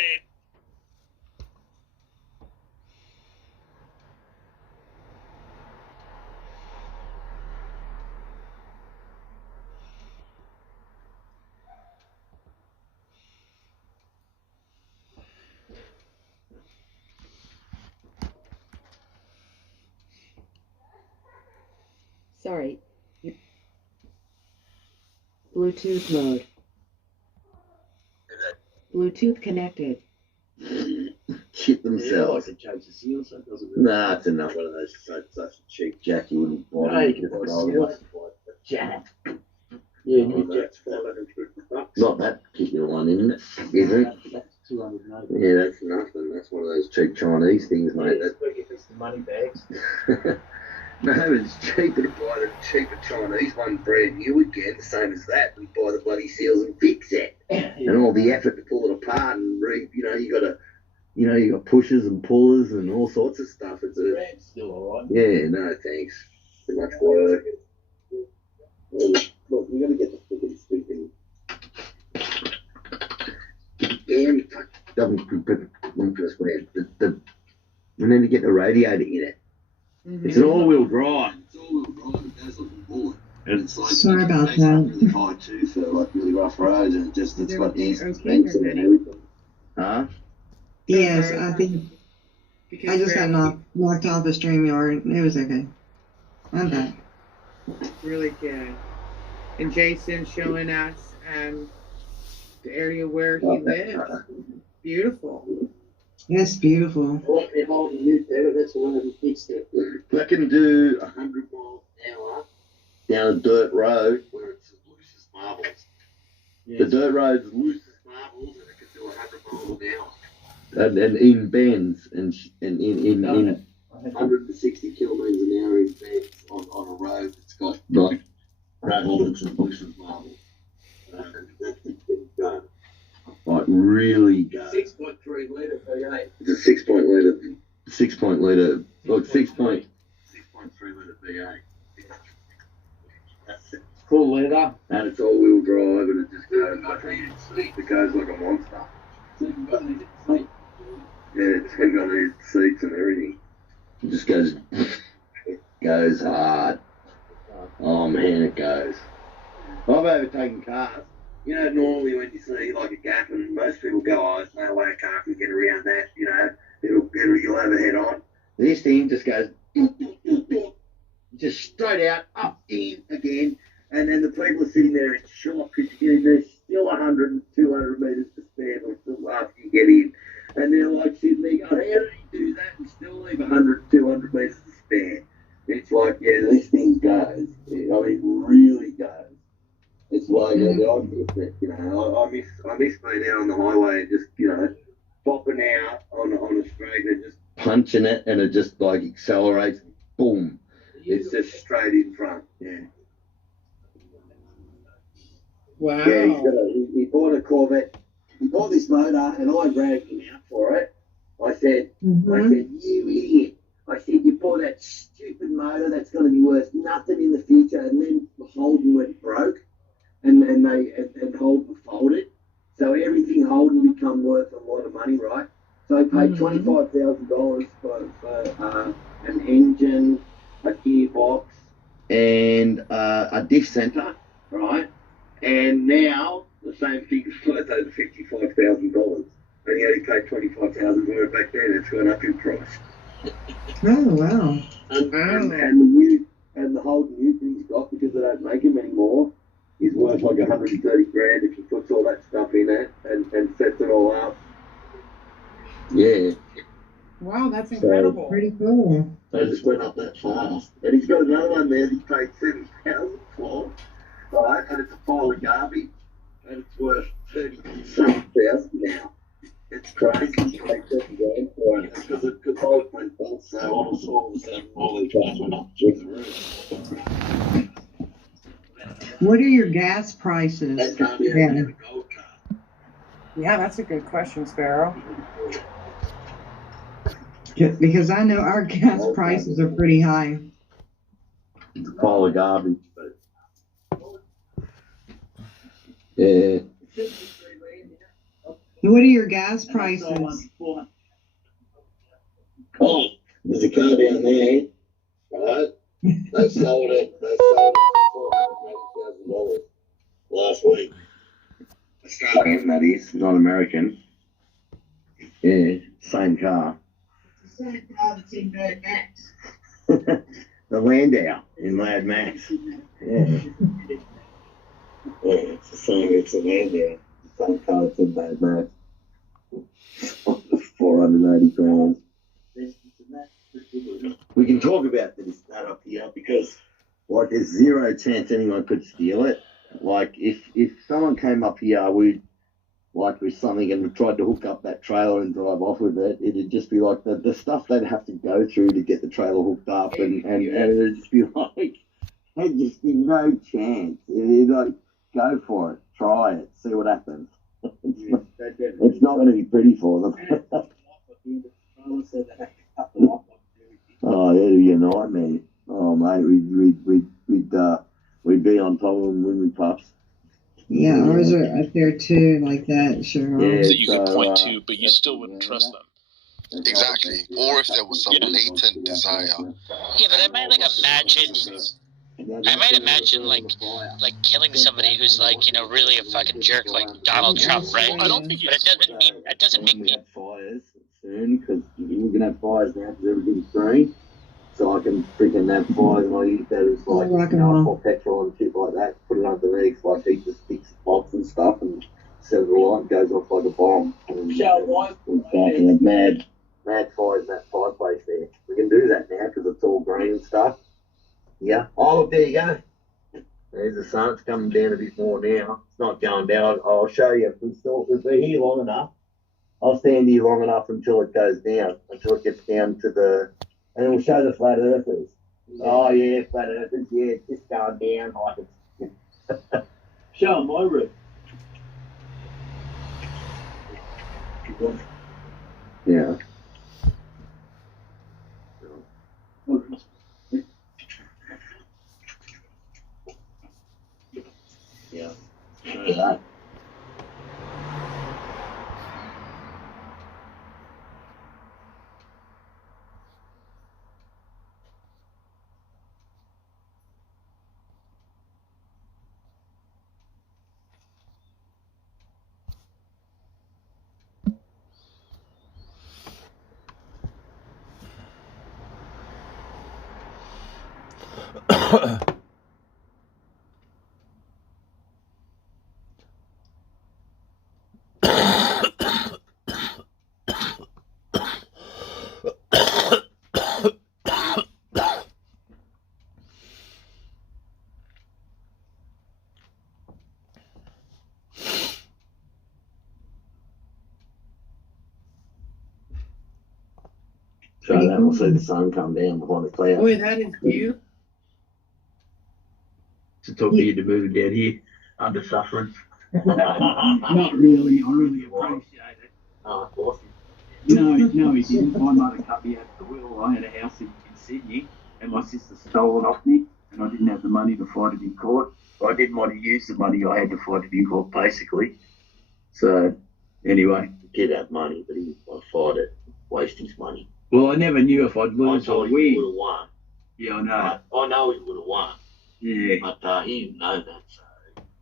grenade. Sorry. Bluetooth mode. Bluetooth connected. Shit themselves. Nah, it's enough. One of those such a cheap jack you wouldn't buy. No, you can buy a jack. Yeah, new jack's $500. Not that particular one, isn't it? That's 200. Yeah, that's nothing. That's one of those cheap Chinese things, mate. Yeah, that's the money bags. No, it's cheaper to buy the cheaper Chinese one brand new again, the same as that, and buy the bloody seals and fix it. Yeah. And all the effort to pull it apart and you got pushers and pullers and all sorts of stuff. It's brand's still alright. Yeah, no thanks. Too much work. Look, we gotta get the freaking speaking. Damn, we need to get the radiator in it. Mm-hmm. It's an all-wheel drive. It's all-wheel drive. It goes like a bullet. And it's like, sorry about that. Really high too for like really rough roads, and it's got these suspension and everything. Huh? Yes, I think I just got knocked off the StreamYard. It was okay. I'm back. Really good. And Jason showing us the area where he lives. Beautiful. Yes, beautiful. That's the one that fixed it. I can do 100 miles an hour down a dirt road where it's as loose as marbles. Yes. The dirt road's loose as marbles, and it can do 100 miles an hour. And in bends, and in 160 kilometres an hour in bends on a road that's got like gravel that's as loose as marbles. Done. Like really go. 6.3 litre V8. It's a 6.3 litre V8. Full leather. And it's all-wheel drive, and it just goes like a heated seat. It goes like a monster. Yeah, it's got heated seats and everything. It just goes hard. Oh man, it goes. I've overtaken cars. You know, normally when you see like a gap and most people go, oh, there's no way a car can get around that, you know, you'll have a head on. This thing just goes, just straight out, up, in, again, and then the people are sitting there in shock because there's still 100 and 200 metres to spare after you get in. And they're like sitting there going, how did he do that and still leave 100, 200 metres to spare? It's like, yeah, this thing goes. I mean, really goes. It's like, I miss being out on the highway and just, popping out on a straight and just punching it, and it just like accelerates, boom. It's just straight in front, yeah. Wow. Yeah, he bought a Corvette. He bought this motor, and I dragged him out for it. I said, you idiot. I said, you bought that stupid motor that's going to be worth nothing in the future, and then Holden went broke. And Holden folded, so everything Holden become worth a lot of money, right? So I paid $25,000 for an engine, a gearbox, and a diff center, right? And now the same thing is worth over $55,000. And he only paid $25,000 for it back then. It's gone up in price. Oh wow! And the Holden Ute he's got, because they don't make them anymore, is worth like 130 grand if he puts all that stuff in it and sets it all up. Yeah. Wow, that's incredible. Pretty cool. They just went up that fast. And he's got another one there that he paid $7,000 for, right? And it's a pile of garbage, and it's worth $30,000 now. It's crazy. He paid $7 grand for it because I went off, so all of a sudden all the cars went up through the roof. What are your gas prices? Yeah, that's a good question, Sparrow. Because I know our gas prices are pretty high. It's a pile of garbage, but yeah. What are your gas prices? Oh, there's a car down there, right? They sold it for $480,000 last week. Australian, that is, not American. Yeah, same car. It's the same car that's in Mad Max. The Landau in Mad Max. Yeah. Yeah, it's the same, it's a Landau. The same car that's in Mad Max. 480 grand. We can talk about that up here because, like, there's zero chance anyone could steal it. Like, if someone came up here, with something and tried to hook up that trailer and drive off with it, it'd just be like the stuff they'd have to go through to get the trailer hooked up, and it'd just be like, there'd just be no chance. It'd like, go for it, try it, see what happens. It's not going to be pretty for them. Oh, it'd be a nightmare. Oh, mate, we'd be on top of them when we pups. Yeah, ours are up there too, like that, sure. Yeah, So you could point to, but you still wouldn't trust them. Exactly. Or if there was some latent desire. Yeah, but I might imagine like killing somebody who's like, you know, really a fucking jerk like Donald Trump, right? I don't think but it doesn't make me fires soon, because we're gonna have fires now because everything's green. So I can freaking have fires and I use that as like, for petrol and shit like that. Put it underneath, like heat just sticks box and stuff, and set it alight, goes off like a bomb. And mad fires in that fireplace there. We can do that now because it's all green and stuff. Yeah. Oh, look, there you go. There's the sun. It's coming down a bit more now. It's not going down. I'll show you. If we're here long enough, I'll stand here long enough until it goes down, until it gets down to the... And we'll show the flat earthers. Oh, yeah, flat earthers. Yeah, it's just going down like it's... Show them my roof. Yeah. Yeah. That. So that will see the sun come down behind the clouds. Boy, that is you. To talk to you to move down here under suffering. Not really. I really appreciate it. Oh, of course. No, he didn't. My mother cut me out of the will. I had a house in Sydney, and my sister stole it off me, and I didn't have the money to fight it in court. I didn't want to use the money. I had to fight it in court, basically. So, anyway. The kid had money, but he fought it, wasting his money. Well, I never knew if I'd lose or win. He would have won. Yeah, I know. I know he would have won. Yeah. But he didn't know that, so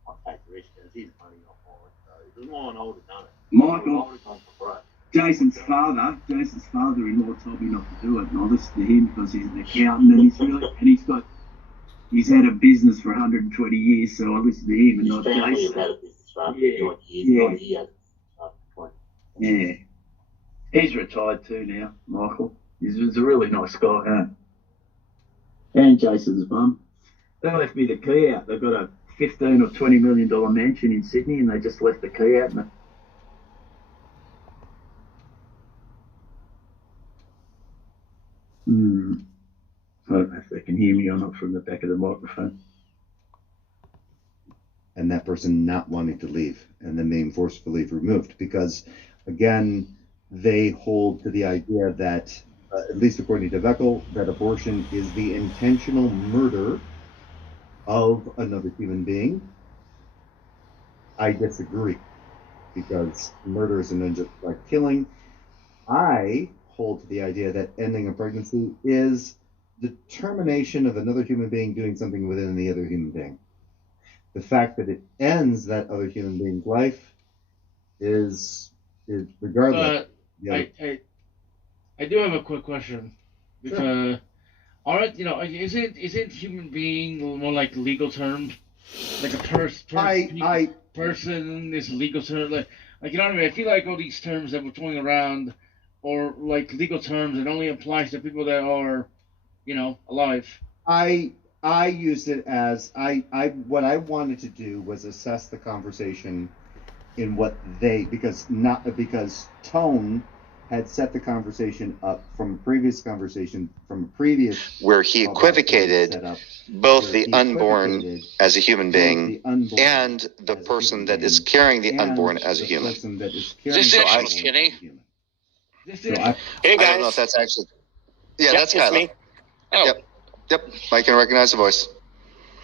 I take the risk as his money not mine. So it was mine, I would have done it. Michael, Jason's father-in-law told me not to do it, and I listened to him because he's an accountant and he's had a business for 120 years, so I listened to him and not Jason. Yeah. He's retired too now, Michael. He's a really nice guy, huh? And Jason's mum. They left me the key out. They've got a $15 or $20 million mansion in Sydney, and they just left the key out. I don't know if they can hear me or not from the back of the microphone. And that person not wanting to leave, and then being forcefully removed, because, again, they hold to the idea that, at least according to Veckel, that abortion is the intentional murder of another human being. I disagree. because murder is an unjustified killing. I hold to the idea that ending a pregnancy is the termination of another human being doing something within the other human being. The fact that it ends that other human being's life is regardless. I do have a quick question. Because, aren't isn't human being more like legal term? Like a person is a legal term. Like you know what I mean? I feel like all these terms that we're throwing around are like legal terms. It only applies to people that are, alive. I used it as what I wanted to do was assess the conversation in what because Tone had set the conversation up from a previous conversation where he equivocated both the unborn as a human being and the person that is carrying the unborn as a human. Is this actually Skinny? Hey guys. I don't know if that's actually. Yeah, that's Kyla. me. Oh. Yep. I can recognize the voice.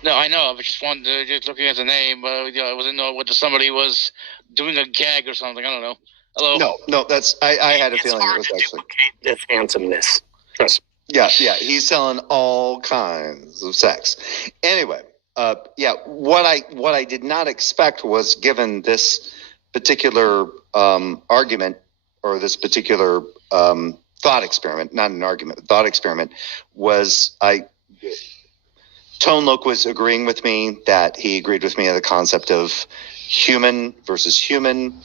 No, I know. I was just looking at the name, but I wasn't know whether somebody was doing a gag or something. I don't know. Hello. No. That's I had a feeling it was actually this handsomeness. Trust me. Yeah. He's selling all kinds of sex. Anyway, what I did not expect was, given this particular argument or this particular thought experiment, not an argument, thought experiment, was Tone Loc was agreeing with me that he agreed with me on the concept of human versus human.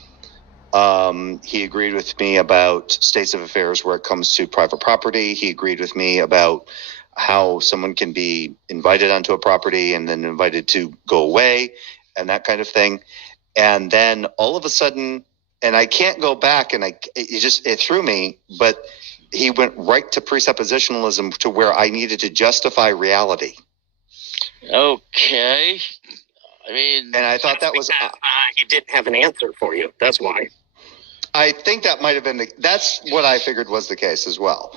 He agreed with me about states of affairs where it comes to private property. He agreed with me about how someone can be invited onto a property and then invited to go away and that kind of thing. And then all of a sudden, and I can't go back, and it threw me, but he went right to presuppositionalism to where I needed to justify reality. Okay. I mean, and I thought that was he didn't have an answer for you. That's why. I think that might have been that's what I figured was the case as well.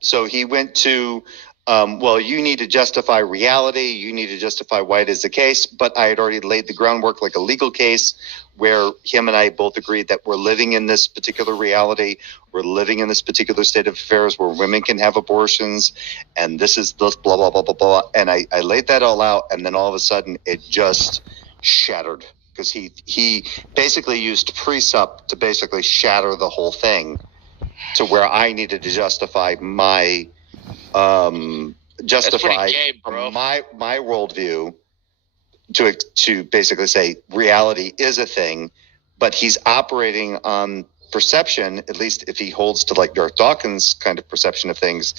So he went to, you need to justify reality. You need to justify why it is the case. But I had already laid the groundwork like a legal case where him and I both agreed that we're living in this particular reality. We're living in this particular state of affairs where women can have abortions. And this is the blah, blah, blah, blah, blah. And I laid that all out. And then all of a sudden it just shattered. Because he basically used presup to basically shatter the whole thing to where I needed to justify my my worldview to basically say reality is a thing, but he's operating on perception, at least if he holds to like Darth Dawkins' kind of perception of things,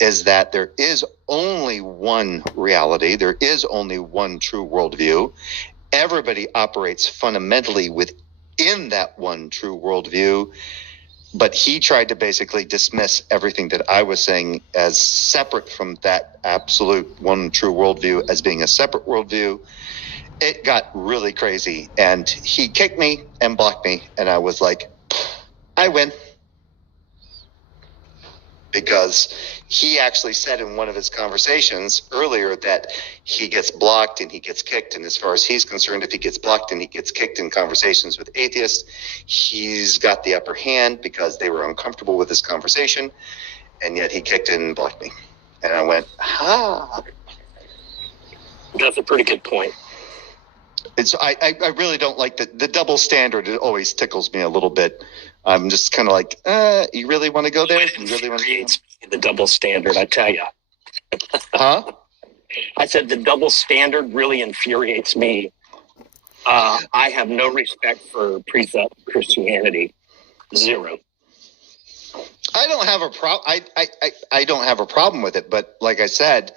is that there is only one reality, there is only one true worldview. Everybody operates fundamentally within that one true worldview, but he tried to basically dismiss everything that I was saying as separate from that absolute one true worldview as being a separate worldview. It got really crazy, and he kicked me and blocked me, and I was like, I win. Because he actually said in one of his conversations earlier that he gets blocked and he gets kicked. And as far as he's concerned, if he gets blocked and he gets kicked in conversations with atheists, he's got the upper hand because they were uncomfortable with this conversation. And yet he kicked in and blocked me. And I went, That's a pretty good point. I really don't like the double standard. It always tickles me a little bit. I'm just kind of like, you really want to go there? You really want to the double standard, I tell you. Huh? I said the double standard really infuriates me. I have no respect for precept Christianity. Zero. I don't have a problem. I don't have a problem with it, but like I said,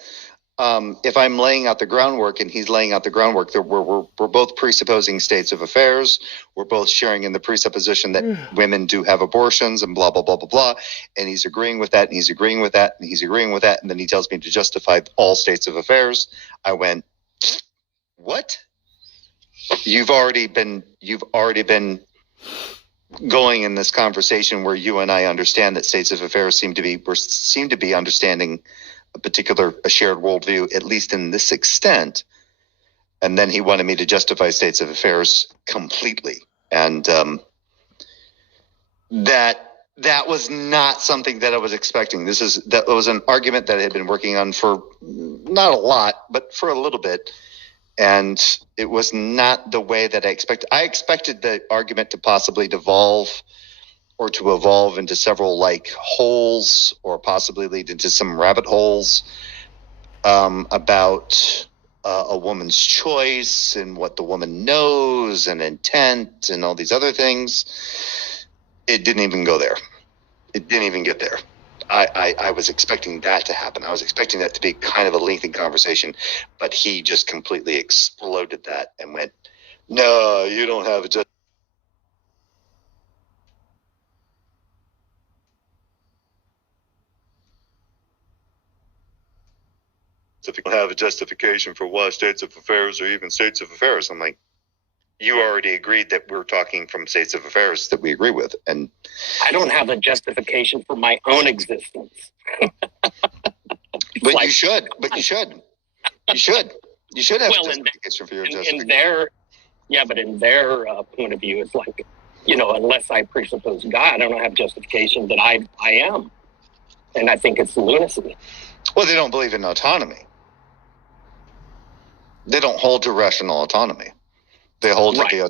if I'm laying out the groundwork and he's laying out the groundwork, we're both presupposing states of affairs. We're both sharing in the presupposition that women do have abortions and blah, blah, blah, blah, blah. And he's agreeing with that, and he's agreeing with that, and he's agreeing with that. And then he tells me to justify all states of affairs. I went, what? You've already been going in this conversation where you and I understand that states of affairs seem to be understanding a shared worldview, at least in this extent. And then he wanted me to justify states of affairs completely. And that was not something that I was expecting. That was an argument that I had been working on for not a lot, but for a little bit. And it was not the way that I expected. I expected the argument to possibly devolve or to evolve into several like holes or possibly lead into some rabbit holes about a woman's choice and what the woman knows and intent and all these other things. It didn't even go there. It didn't even get there. I was expecting that to happen. I was expecting that to be kind of a lengthy conversation, but he just completely exploded that and went, "No, you don't have a justification for why states of affairs or even states of affairs." I'm like, you already agreed that we're talking from states of affairs that we agree with. And I don't have a justification for my own existence. But like, you should. You should have a justification for your justification. But in their point of view, it's like, unless I presuppose God, I don't have justification that I am. And I think it's lunacy. Well, they don't believe in autonomy. They don't hold to rational autonomy. They hold to the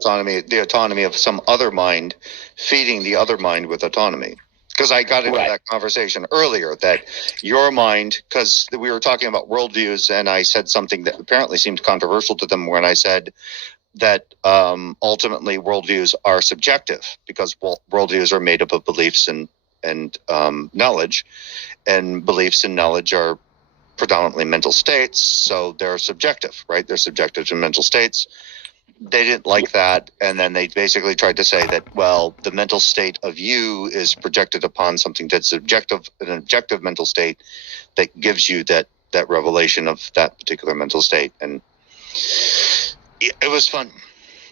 autonomy of some other mind, feeding the other mind with autonomy. Because I got into that conversation earlier that your mind, because we were talking about worldviews, and I said something that apparently seemed controversial to them when I said that ultimately worldviews are subjective, because worldviews are made up of beliefs and knowledge, and beliefs and knowledge are predominantly mental states, so they're subjective, right? They're subjective to mental states. They didn't like that, and then they basically tried to say that, well, the mental state of you is projected upon something that's subjective, an objective mental state that gives you that revelation of that particular mental state. And it was fun.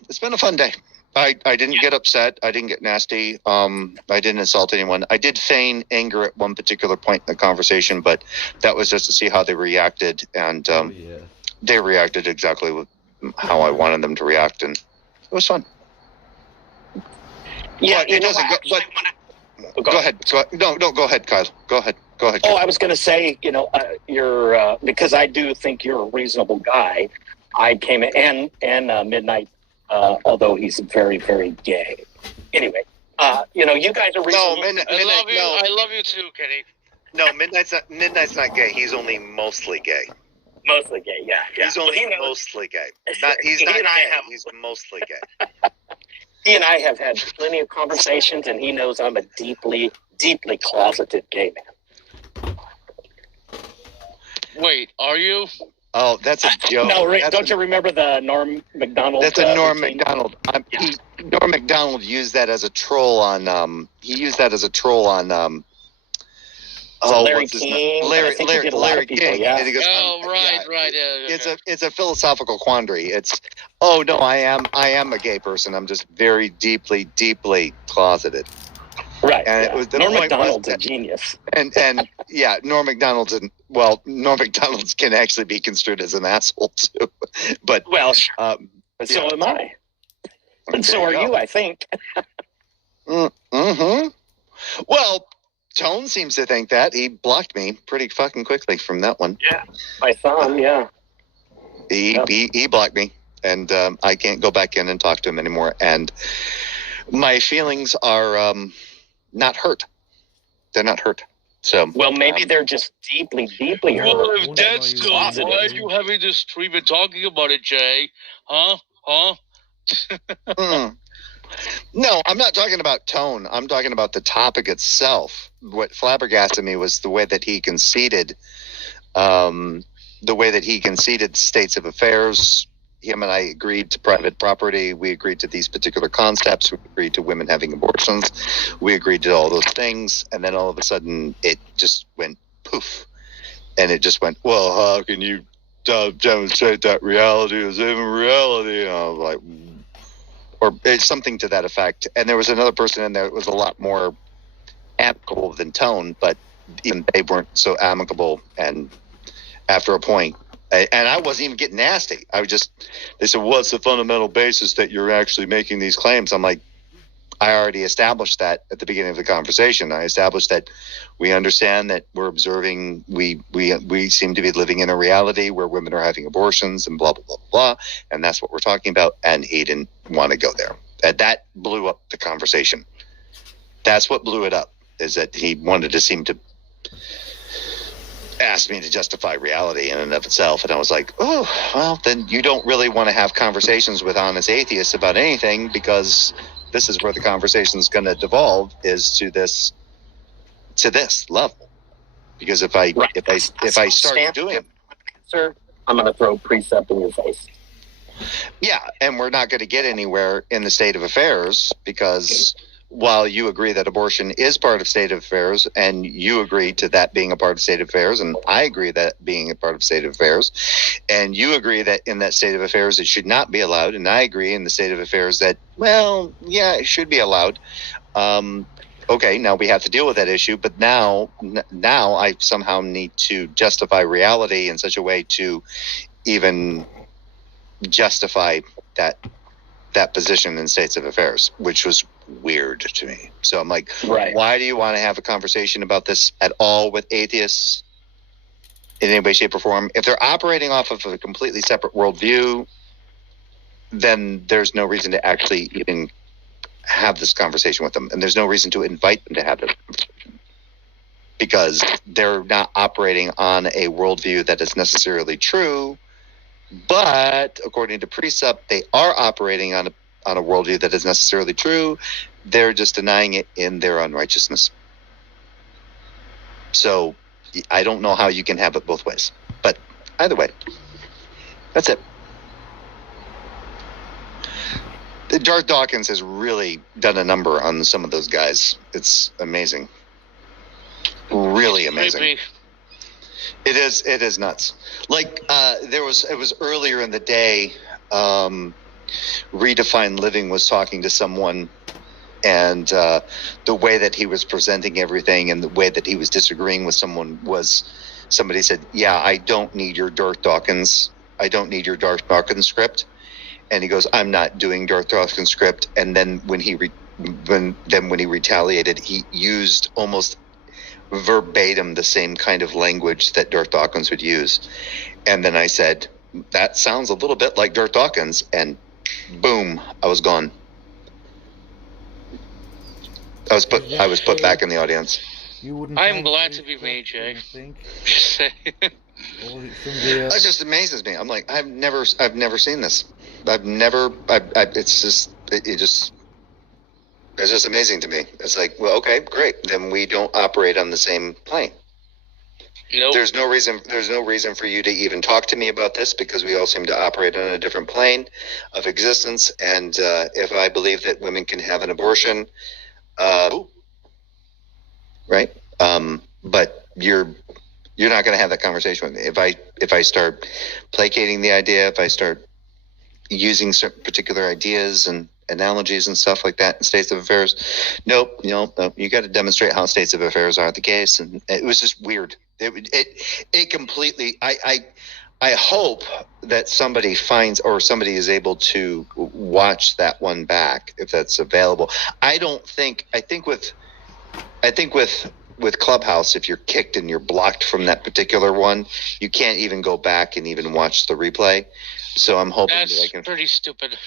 It's been a fun day. I didn't get upset. I didn't get nasty. I didn't insult anyone. I did feign anger at one particular point in the conversation, but that was just to see how they reacted, and they reacted exactly with how I wanted them to react, and it was fun. Yeah, but it doesn't. Go ahead. No, go ahead, Kyle. Go ahead. Oh, I was going to say, you're because I do think you're a reasonable guy. I came in and Midnight, although he's very, very gay. Anyway, you guys are reasonable. No, I love you too, Kenny. No, Midnight's not gay. He's only mostly gay. Mostly gay, yeah. He's only mostly gay. He's mostly gay. He and I have had plenty of conversations, and he knows I'm a deeply, deeply closeted gay man. Wait, are you? Oh, that's a joke. No, don't you remember the Norm Macdonald? That's a Norm Macdonald. Norm Macdonald used that as a troll on. He used that as a troll on. Larry King. Larry King. Yeah. And he goes, right. It's a philosophical quandary. It's, oh no, I am a gay person. I'm just very deeply, deeply closeted. Right. And it was Norm Macdonald's a genius. And yeah, Norm Macdonald's Norm Macdonald's can actually be construed as an asshole too. But so am I. And so are you, I think. Mm-hmm. Well, Tone seems to think that. He blocked me pretty fucking quickly from that one. Yeah, I saw him, yeah. He blocked me, and I can't go back in and talk to him anymore. And my feelings are not hurt. They're not hurt. So well, maybe they're just deeply, deeply hurt. Well, if that's so, why are you having this stream and talking about it, Jay? Huh? No, I'm not talking about tone. I'm talking about the topic itself. What flabbergasted me was the way that he conceded, states of affairs. Him and I agreed to private property. We agreed to these particular concepts. We agreed to women having abortions. We agreed to all those things. And then all of a sudden, it just went poof. And it just went, well, how can you demonstrate that reality is even reality? And I was like, or it's something to that effect. And there was another person in there that was a lot more amicable than Tone, but even they weren't so amicable. And after a point, And I wasn't even getting nasty. They said, what's the fundamental basis that you're actually making these claims? I'm like, I already established that at the beginning of the conversation. I established that we understand that we're observing, we seem to be living in a reality where women are having abortions and blah, blah, blah, blah. And that's what we're talking about. And he didn't want to go there. And that blew up the conversation. That's what blew it up, is that he wanted to seem to ask me to justify reality in and of itself. And I was like, oh, well, then you don't really want to have conversations with honest atheists about anything, because this is where the conversation is going to devolve, is to this level. Because if I start doing, sir, I'm going to throw precept in your face. Yeah, and we're not going to get anywhere in the state of affairs, because while you agree that abortion is part of state of affairs, and you agree to that being a part of state of affairs, and I agree that being a part of state of affairs, and you agree that in that state of affairs it should not be allowed, and I agree in the state of affairs that, well, yeah, it should be allowed. Okay, now we have to deal with that issue, but now I somehow need to justify reality in such a way to even justify that position in states of affairs, which was weird to me. So I'm like, why do you want to have a conversation about this at all with atheists in any way, shape, or form? If they're operating off of a completely separate worldview, then there's no reason to actually even have this conversation with them, and there's no reason to invite them to have it, because they're not operating on a worldview that is necessarily true. But according to Precept, they are operating on a worldview that is necessarily true. They're just denying it in their unrighteousness. So I don't know how you can have it both ways. But either way, that's it. Darth Dawkins has really done a number on some of those guys. It's amazing. Really amazing. Maybe. It is nuts. Like it was earlier in the day, Redefined Living was talking to someone, and the way that he was presenting everything and the way that he was disagreeing with someone was, somebody said, yeah, I don't need your Darth Dawkins. I don't need your Darth Dawkins script. And he goes, I'm not doing Darth Dawkins script. And then when he retaliated, he used almost verbatim the same kind of language that Darth Dawkins would use. And then I said, that sounds a little bit like Darth Dawkins, and boom, I was gone. I was put back in the audience. I'm glad to be me, Jay. Just saying. That just amazes me. I'm like, I've never seen this. It's just amazing to me. It's like, well, okay, great. Then we don't operate on the same plane. Nope. There's no reason for you to even talk to me about this, because we all seem to operate on a different plane of existence. And if I believe that women can have an abortion, right? But you're not going to have that conversation with me. If I start placating the idea, if I start using certain particular ideas and analogies and stuff like that in states of affairs, nope. You got to demonstrate how states of affairs are the case. And it was just weird. It completely, I hope that somebody finds, or somebody is able to watch that one back if that's available. I think with Clubhouse, if you're kicked and you're blocked from that particular one, you can't even go back and even watch the replay. So I'm hoping that I can. That's pretty stupid.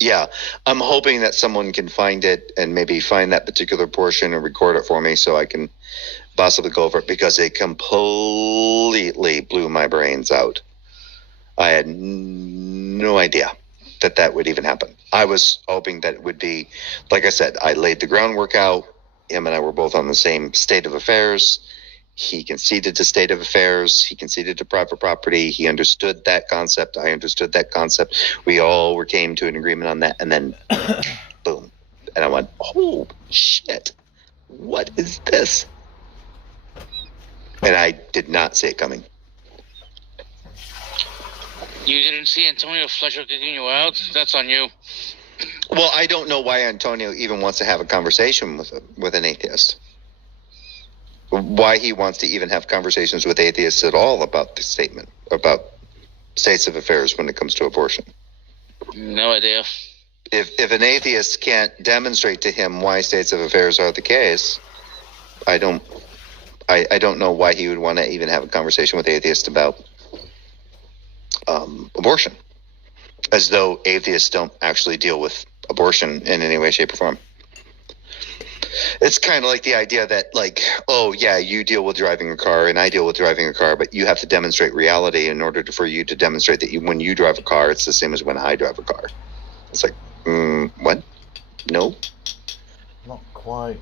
Yeah, I'm hoping that someone can find it and maybe find that particular portion and record it for me, so I can possibly go over it, because it completely blew my brains out. I had no idea that would even happen. I was hoping that it would be, like I said, I laid the groundwork out. Him and I were both on the same state of affairs. He conceded to state of affairs. He conceded to private property. He understood that concept. I understood that concept. We all came to an agreement on that. And then, boom. And I went, oh, shit. What is this? And I did not see it coming. You didn't see Antonio Fletcher kicking you out? That's on you. Well, I don't know why Antonio even wants to have a conversation with an atheist. Why he wants to even have conversations with atheists at all about the statement, about states of affairs when it comes to abortion? No idea. If an atheist can't demonstrate to him why states of affairs are the case, I don't know why he would want to even have a conversation with atheists about abortion, as though atheists don't actually deal with abortion in any way, shape, or form. It's kind of like the idea that, like, oh yeah, you deal with driving a car and I deal with driving a car, but you have to demonstrate reality in order for you to demonstrate that when you drive a car, it's the same as when I drive a car. It's like, what? No. Not quite.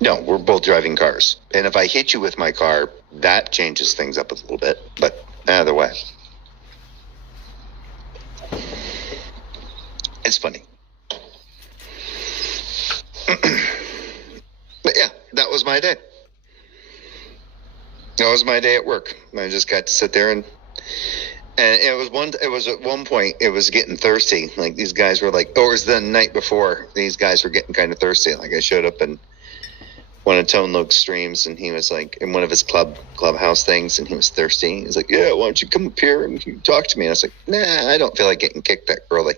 No, we're both driving cars. And if I hit you with my car, that changes things up a little bit. But either way. It's funny. But yeah, that was my day. That was my day at work. I just got to sit there and it was at one point, it was getting thirsty. Like these guys were like, or it was the night before, these guys were getting kind of thirsty. Like I showed up in one of Tone Loke's streams and he was like in one of his clubhouse things and he was thirsty. He was like, yeah, why don't you come up here and you talk to me? And I was like, nah, I don't feel like getting kicked that early.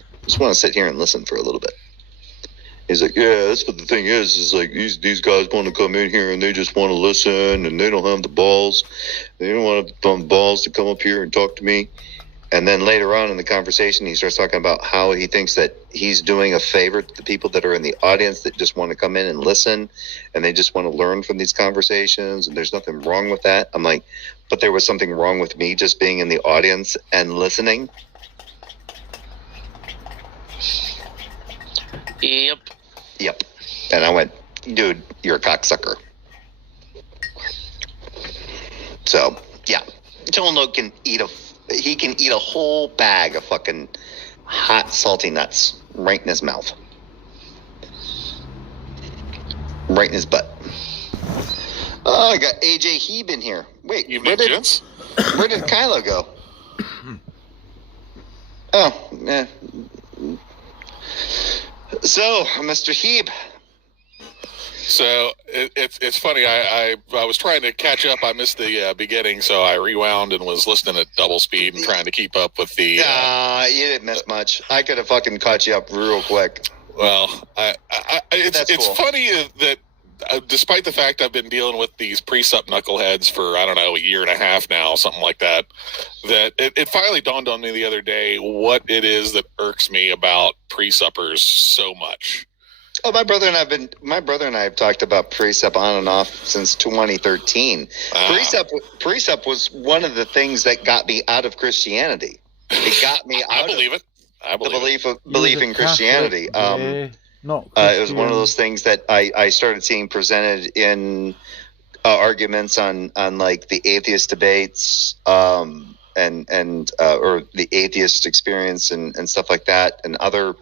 I just want to sit here and listen for a little bit. He's like, yeah, that's what the thing is like these guys want to come in here and they just want to listen and they don't have the balls. They don't want the balls to come up here and talk to me. And then later on in the conversation, he starts talking about how he thinks that he's doing a favor to the people that are in the audience that just want to come in and listen and they just want to learn from these conversations. And there's nothing wrong with that. I'm like, but there was something wrong with me just being in the audience and listening. Yep. And I went, dude, you're a cocksucker. So, yeah. Tone Loke can eat a whole bag of fucking hot, salty nuts right in his mouth. Right in his butt. Oh, I got AJ Heeb in here. Wait, where did Kylo go? Oh, yeah. So, Mr. Heeb. So it's funny. I was trying to catch up. I missed the beginning, so I rewound and was listening at double speed and trying to keep up with the. You didn't miss much. I could have fucking caught you up real quick. Well, it's cool. Funny that despite the fact I've been dealing with these pre-sup knuckleheads for I don't know a year and a half now, something like that, that it finally dawned on me the other day what it is that irks me about pre-suppers so much. Oh, my brother and I have talked about precept on and off since 2013. Precept was one of the things that got me out of Christianity. It got me out of the belief in Christianity. It was one of those things that I started seeing presented in arguments on like the atheist debates, or the atheist experience and stuff like that, and other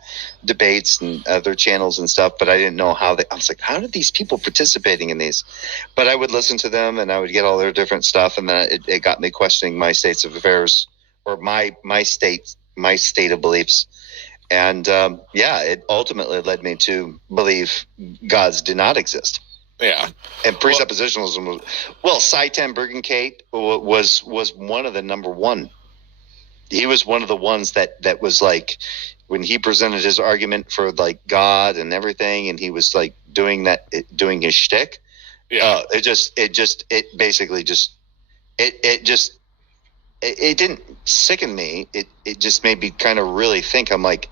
debates and other channels and stuff. But I didn't know how I was like, how did these people participating in these? But I would listen to them and I would get all their different stuff. And then it got me questioning my states of affairs or my state of beliefs. And it ultimately led me to believe gods did not exist. Yeah, and presuppositionalism was Seitan Briggencate was one of the number one. He was one of the ones that was like when he presented his argument for like God and everything, and he was like doing his shtick. Yeah, it didn't sicken me. It just made me kind of really think. I'm like,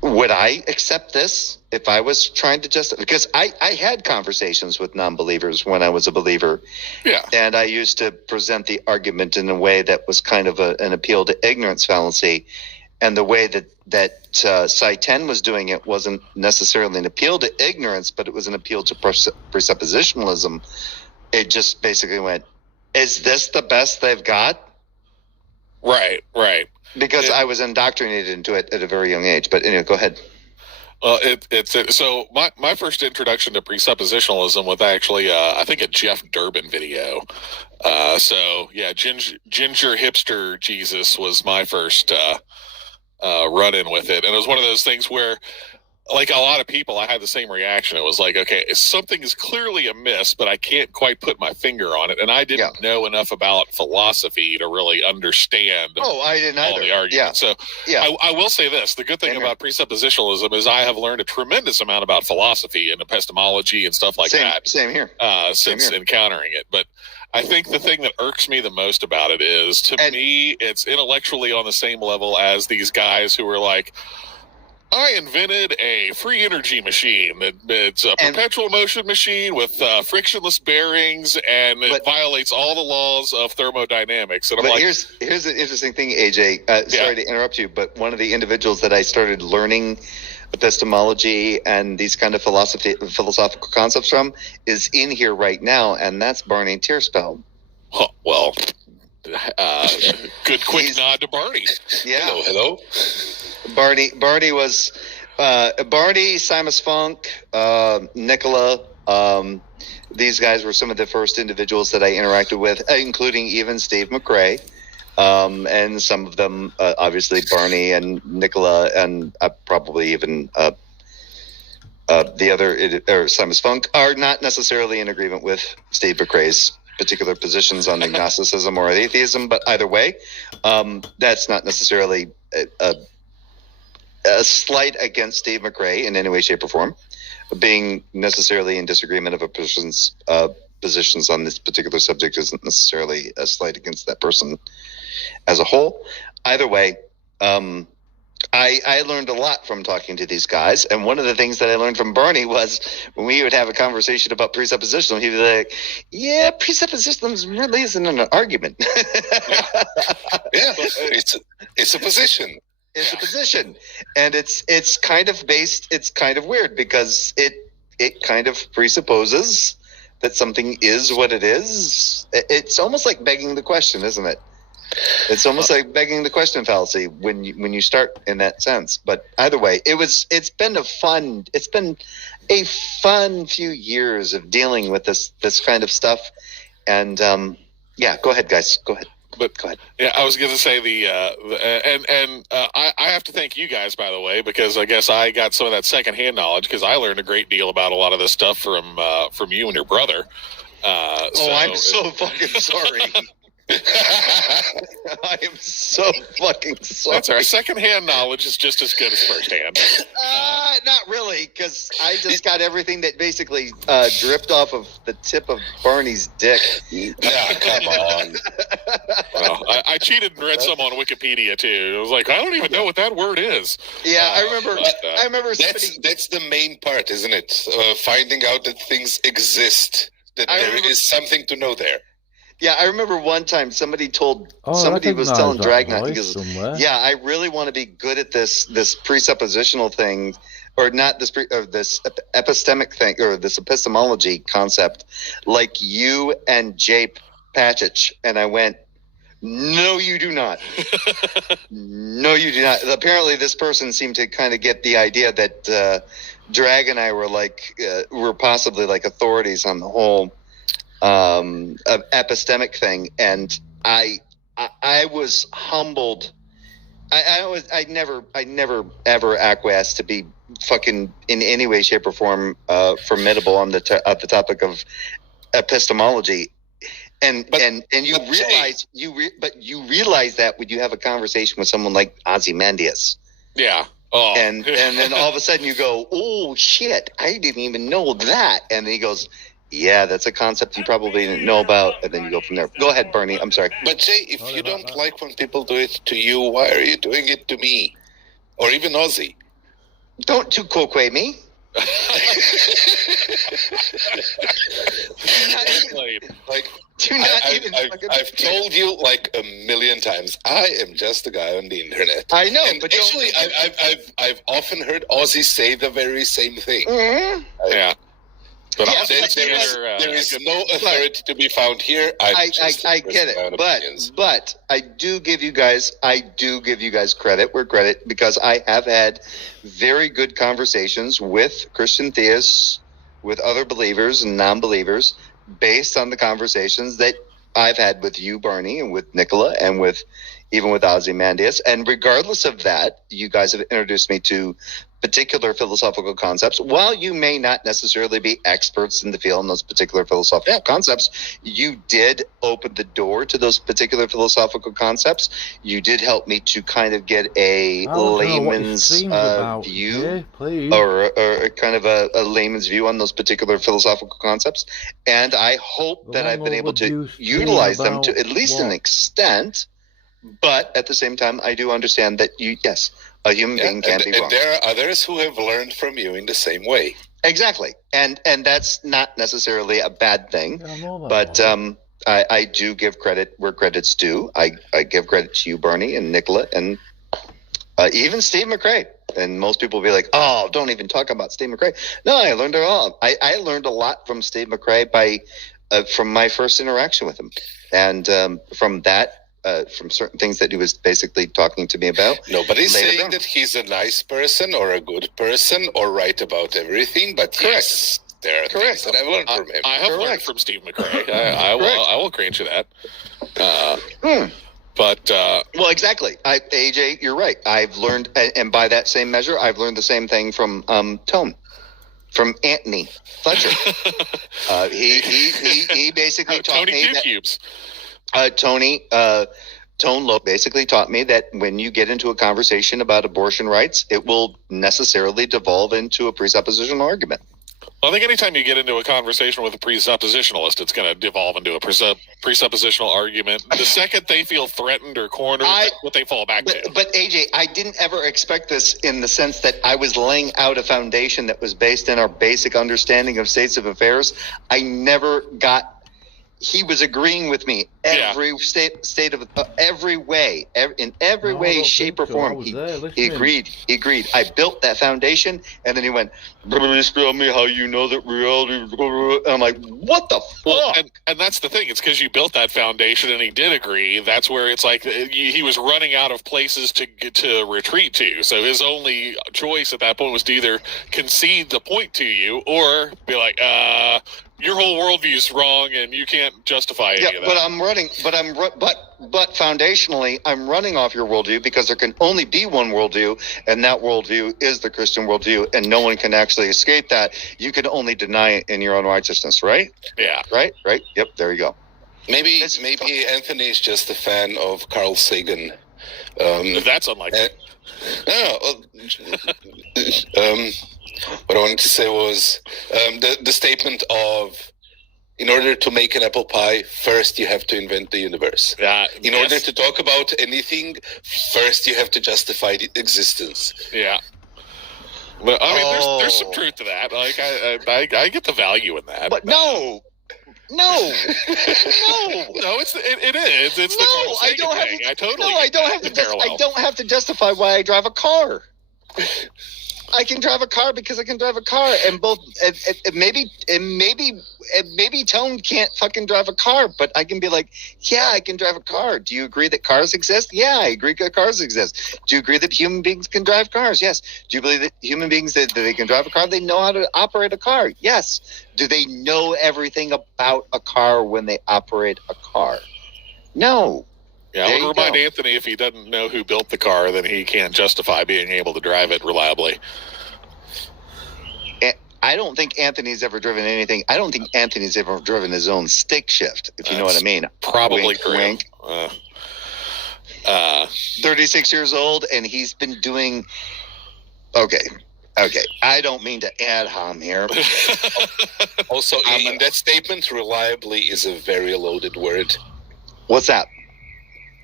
would I accept this if I was trying to justify? Because I had conversations with non-believers when I was a believer. Yeah. And I used to present the argument in a way that was kind of an appeal to ignorance fallacy. And the way that Seitan was doing it wasn't necessarily an appeal to ignorance, but it was an appeal to presuppositionalism. It just basically went, is this the best they've got? Right. Because I was indoctrinated into it at a very young age. But anyway, go ahead. Well, so my first introduction to presuppositionalism was actually I think a Jeff Durbin video. Ginger Hipster Jesus was my first run-in with it, and it was one of those things where like a lot of people, I had the same reaction. It was like, okay, something is clearly amiss, but I can't quite put my finger on it. And I didn't know enough about philosophy to really understand. Oh, I didn't all either. the arguments. So I will say this. The good thing about presuppositionalism is I have learned a tremendous amount about philosophy and epistemology and stuff like that. Same here. Since encountering it. But I think the thing that irks me the most about it is, to me, it's intellectually on the same level as these guys who are like, I invented a free energy machine. It's a perpetual motion machine with frictionless bearings, and it violates all the laws of thermodynamics. And I'm like, here's an interesting thing, AJ. Sorry to interrupt you, but one of the individuals that I started learning epistemology and these kind of philosophical concepts from is in here right now, and that's Barney Tierspel. Oh, well, good quick nod to Barney. Yeah. Hello. Barney was Barney, Simus Funk, Nicola. These guys were some of the first individuals that I interacted with, including even Steve McRae, and some of them, obviously Barney and Nicola, and probably even the other, or Simus Funk, are not necessarily in agreement with Steve McRae's particular positions on agnosticism or atheism. But either way, that's not necessarily a slight against Steve McRae in any way, shape, or form. Being necessarily in disagreement of a person's positions on this particular subject isn't necessarily a slight against that person as a whole. Either way, I learned a lot from talking to these guys, and one of the things that I learned from Barney was when we would have a conversation about presuppositional, he'd be like, "Yeah, presuppositionalism really isn't an argument." Yeah, it's a position. It's a position, and it's kind of based. It's kind of weird because it kind of presupposes that something is what it is. It's almost like begging the question, isn't it? It's almost like begging the question fallacy when you start in that sense. But either way, it's been a fun few years of dealing with this kind of stuff. And go ahead, guys. Go ahead. But go ahead. Yeah, I was going to say I have to thank you guys, by the way, because I guess I got some of that secondhand knowledge because I learned a great deal about a lot of this stuff from you and your brother. I'm so fucking sorry. I am so fucking sorry. That's our secondhand knowledge is just as good as firsthand. Not really, because I just got everything that basically dripped off of the tip of Barney's dick. Yeah, come on. Well, I cheated and read some on Wikipedia too. I was like, I don't even know what that word is. Yeah, I remember. That's the main part, isn't it? Finding out that things exist, that there is something to know there. Yeah, I remember one time somebody was telling Dragnet, he goes, "Yeah, I really want to be good at this presuppositional thing, or not this epistemic thing, or this epistemology concept, like you and Jape Patchich." And I went, "No, you do not. No, you do not." Apparently, this person seemed to kind of get the idea that Drag and I were possibly like authorities on the whole epistemic thing, and I was humbled. I never ever acquiesced to be fucking in any way, shape, or form formidable on the topic of epistemology, and you realize that when you have a conversation with someone like Ozymandias. Yeah. Oh. And then all of a sudden you go, "Oh shit, I didn't even know that," and then he goes, "Yeah, that's a concept you probably didn't know about," and then you go from there. Go ahead, Bernie. I'm sorry. But Jay, if you don't like when people do it to you, why are you doing it to me? Or even Ozzy? Don't too quote me. I've told you like a million times, I am just a guy on the internet. I know, and but actually, I've often heard Ozzy say the very same thing. Mm-hmm. Yeah. But there is no authority to be found here. I get it, but I do give you guys credit where credit, because I have had very good conversations with Christian theists, with other believers and non-believers, based on the conversations that I've had with you, Barney, and with Nicola, and with even with Ozymandias. And regardless of that, you guys have introduced me to particular philosophical concepts. While you may not necessarily be experts in the field in those particular philosophical concepts, you did open the door to those particular philosophical concepts. You did help me to kind of get a layman's view, or kind of a layman's view on those particular philosophical concepps. And I hope that I've been able to utilize them to at least an extent. But at the same time, I do understand that a human being can be wrong. And there are others who have learned from you in the same way. Exactly. And that's not necessarily a bad thing. But I do give credit where credit's due. I give credit to you, Bernie, and Nicola, and even Steve McRae. And most people will be like, oh, don't even talk about Steve McRae. No, I learned it all. I learned a lot from Steve McRae from my first interaction with him. And from certain things that he was basically talking to me about. Nobody's saying that he's a nice person or a good person or right about everything, but yes, there are things that I've learned from him. I have learned from Steve McRae. I will grant you that. But well, exactly. AJ, you're right. I've learned, and by that same measure, I've learned the same thing from Tone. From Anthony Fletcher. He basically taught me Cubes. Tone Loc basically taught me that when you get into a conversation about abortion rights, it will necessarily devolve into a presuppositional argument. Well, I think anytime you get into a conversation with a presuppositionalist, it's going to devolve into a presuppositional argument. The second they feel threatened or cornered, that's what they fall back to. But AJ, I didn't ever expect this in the sense that I was laying out a foundation that was based in our basic understanding of states of affairs. I never got. He was agreeing with me every state of every way, in every way, shape, or form. He agreed. He agreed. I built that foundation, and then he went, "Please tell me how you know that reality." And I'm like, "What the fuck?" Well, and that's the thing. It's because you built that foundation, and he did agree. That's where it's like he was running out of places to retreat to. So his only choice at that point was to either concede the point to you or be like, your whole worldview is wrong, and you can't justify any of that. But foundationally, I'm running off your worldview because there can only be one worldview, and that worldview is the Christian worldview, and no one can actually escape that. You can only deny it in your own righteousness, right? Yeah. Right. Yep. There you go. Maybe Anthony is just a fan of Carl Sagan. That's unlikely. What I wanted to say was the statement of, in order to make an apple pie, first you have to invent the universe. In order to talk about anything, first you have to justify the existence. Yeah. Well, I mean, there's some truth to that. Like, I get the value in that. But no. No, it is. It's the Carl Sagan thing. I totally. No, I don't have to justify why I drive a car. I can drive a car because I can drive a car, and maybe Tone can't fucking drive a car, but I can be like, yeah, I can drive a car. Do you agree that cars exist? Yeah, I agree that cars exist. Do you agree that human beings can drive cars? Yes. Do you believe that human beings that they can drive a car? They know how to operate a car? Yes. Do they know everything about a car when they operate a car? No. Yeah, I would remind Anthony, if he doesn't know who built the car, then he can't justify being able to drive it reliably. I don't think Anthony's ever driven anything. I don't think Anthony's ever driven his own stick shift, if you know what I mean. Probably wink, wink. 36 years old, and he's been doing... Okay. I don't mean to ad hom here. Also, in that statement, reliably is a very loaded word. What's that?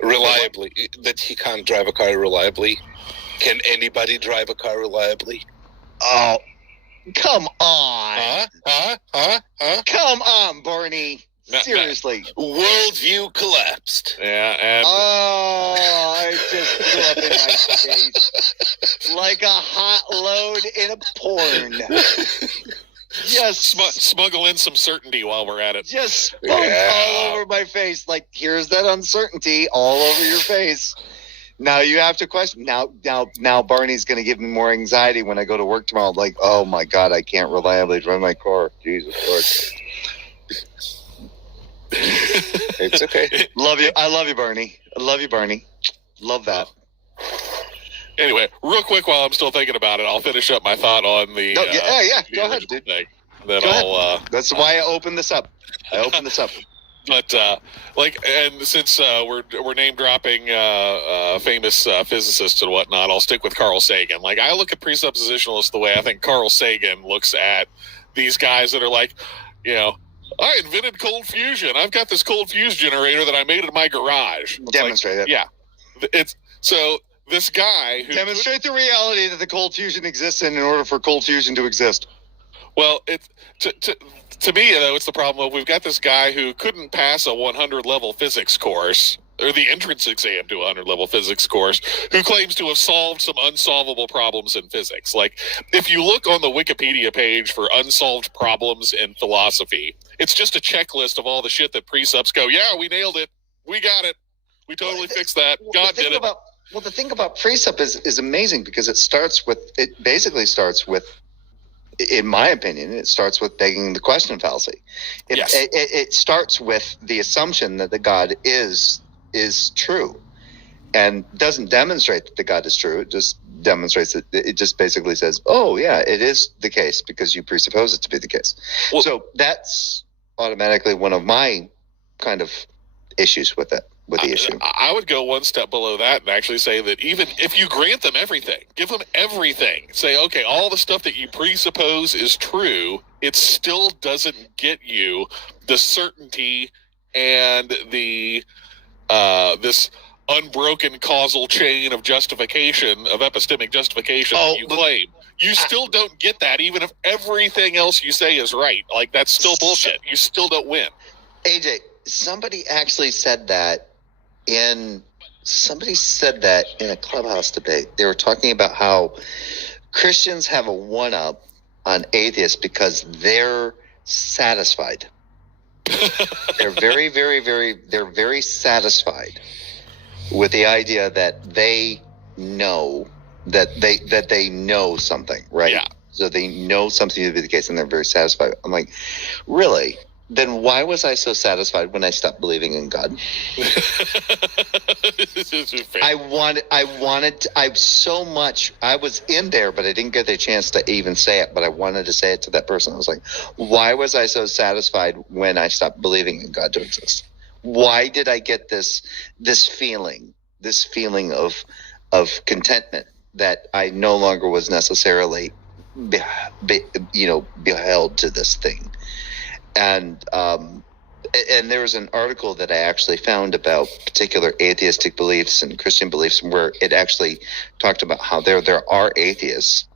Reliably. That he can't drive a car reliably. Can anybody drive a car reliably? Oh, come on. Come on, Barney. Seriously. Worldview collapsed. Yeah, and... Oh, I just blew up in my face. Like a hot load in a porn. Just smuggle in some certainty while we're at it. Just spoke all over my face. Like, here's that uncertainty all over your face. Now you have to question. Now Barney's going to give me more anxiety when I go to work tomorrow. Like, oh my God, I can't reliably drive my car. Jesus Christ. It's okay. Love you. I love you, Barney. I love you, Barney. Love that. Anyway, real quick, while I'm still thinking about it, I'll finish up my thought on the. Go ahead, dude. Thing. Then That's why I opened this up. But and since we're name dropping famous physicists and whatnot, I'll stick with Carl Sagan. Like, I look at presuppositionalists the way I think Carl Sagan looks at these guys that are like, I invented cold fusion. I've got this cold fuse generator that I made in my garage. Demonstrate it. Yeah, it's so. This guy who demonstrate the reality that the cold fusion exists in order for cold fusion to exist. Well, to me, though, it's the problem of we've got this guy who couldn't pass a 100 level physics course or the entrance exam to a 100 level physics course, who claims to have solved some unsolvable problems in physics. Like, if you look on the Wikipedia page for unsolved problems in philosophy, it's just a checklist of all the shit that presups go, yeah, we nailed it. We got it. We totally fixed that. God did it. Well, the thing about presup is amazing because it basically starts with, in my opinion, it starts with begging the question fallacy. It starts with the assumption that the God is true, and doesn't demonstrate that the God is true. It just demonstrates that it just basically says, oh yeah, it is the case because you presuppose it to be the case. Well, so that's automatically one of my kind of issues with it. With the issue, I would go one step below that and actually say that even if you grant them everything, give them everything, say, okay, all the stuff that you presuppose is true, it still doesn't get you the certainty and the this unbroken causal chain of justification, of epistemic justification that you claim. You still don't get that, even if everything else you say is right. Like, that's still bullshit. You still don't win. AJ, somebody actually said that in a Clubhouse debate. They were talking about how Christians have a one-up on atheists because they're satisfied. They're very, very, very satisfied with the idea that they know that they know something, right? Yeah. So they know something to be the case, and they're very satisfied. I'm like, really? Then why was I so satisfied when I stopped believing in God? I was in there, but I didn't get the chance to even say it, but I wanted to say it to that person. I was like, why was I so satisfied when I stopped believing in God to exist? Why did I get this feeling of contentment that I no longer was necessarily beheld to this thing? And there was an article that I actually found about particular atheistic beliefs and Christian beliefs where it actually talked about how there are atheists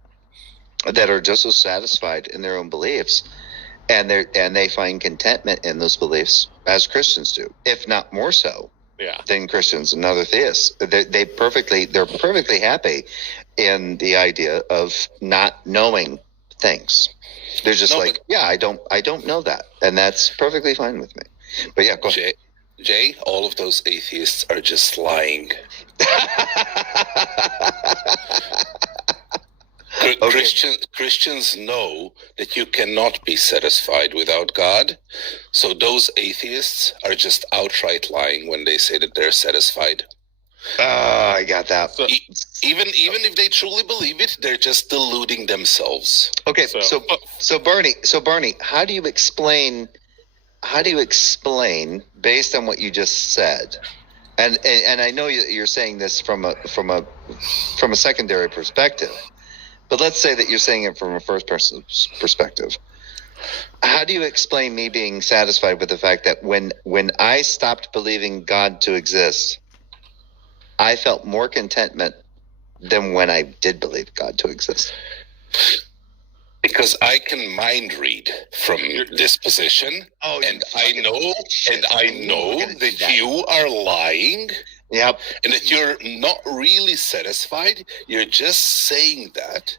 that are just as satisfied in their own beliefs, and they find contentment in those beliefs as Christians do, if not more so than Christians and other theists. They're perfectly happy in the idea of not knowing things. They're just I don't know that, and that's perfectly fine with me. But yeah, go ahead. Jay, all of those atheists are just lying. Christians know that you cannot be satisfied without God, so those atheists are just outright lying when they say that they're satisfied. I got that. Even if they truly believe it, they're just deluding themselves. Okay, so Bernie, how do you explain based on what you just said? And I know you're saying this from a secondary perspective, but let's say that you're saying it from a first person perspective. How do you explain me being satisfied with the fact that when I stopped believing God to exist, I felt more contentment than when I did believe God to exist? Because I can mind read from this position, and I know that you are lying. Yep. And that you're not really satisfied. You're just saying that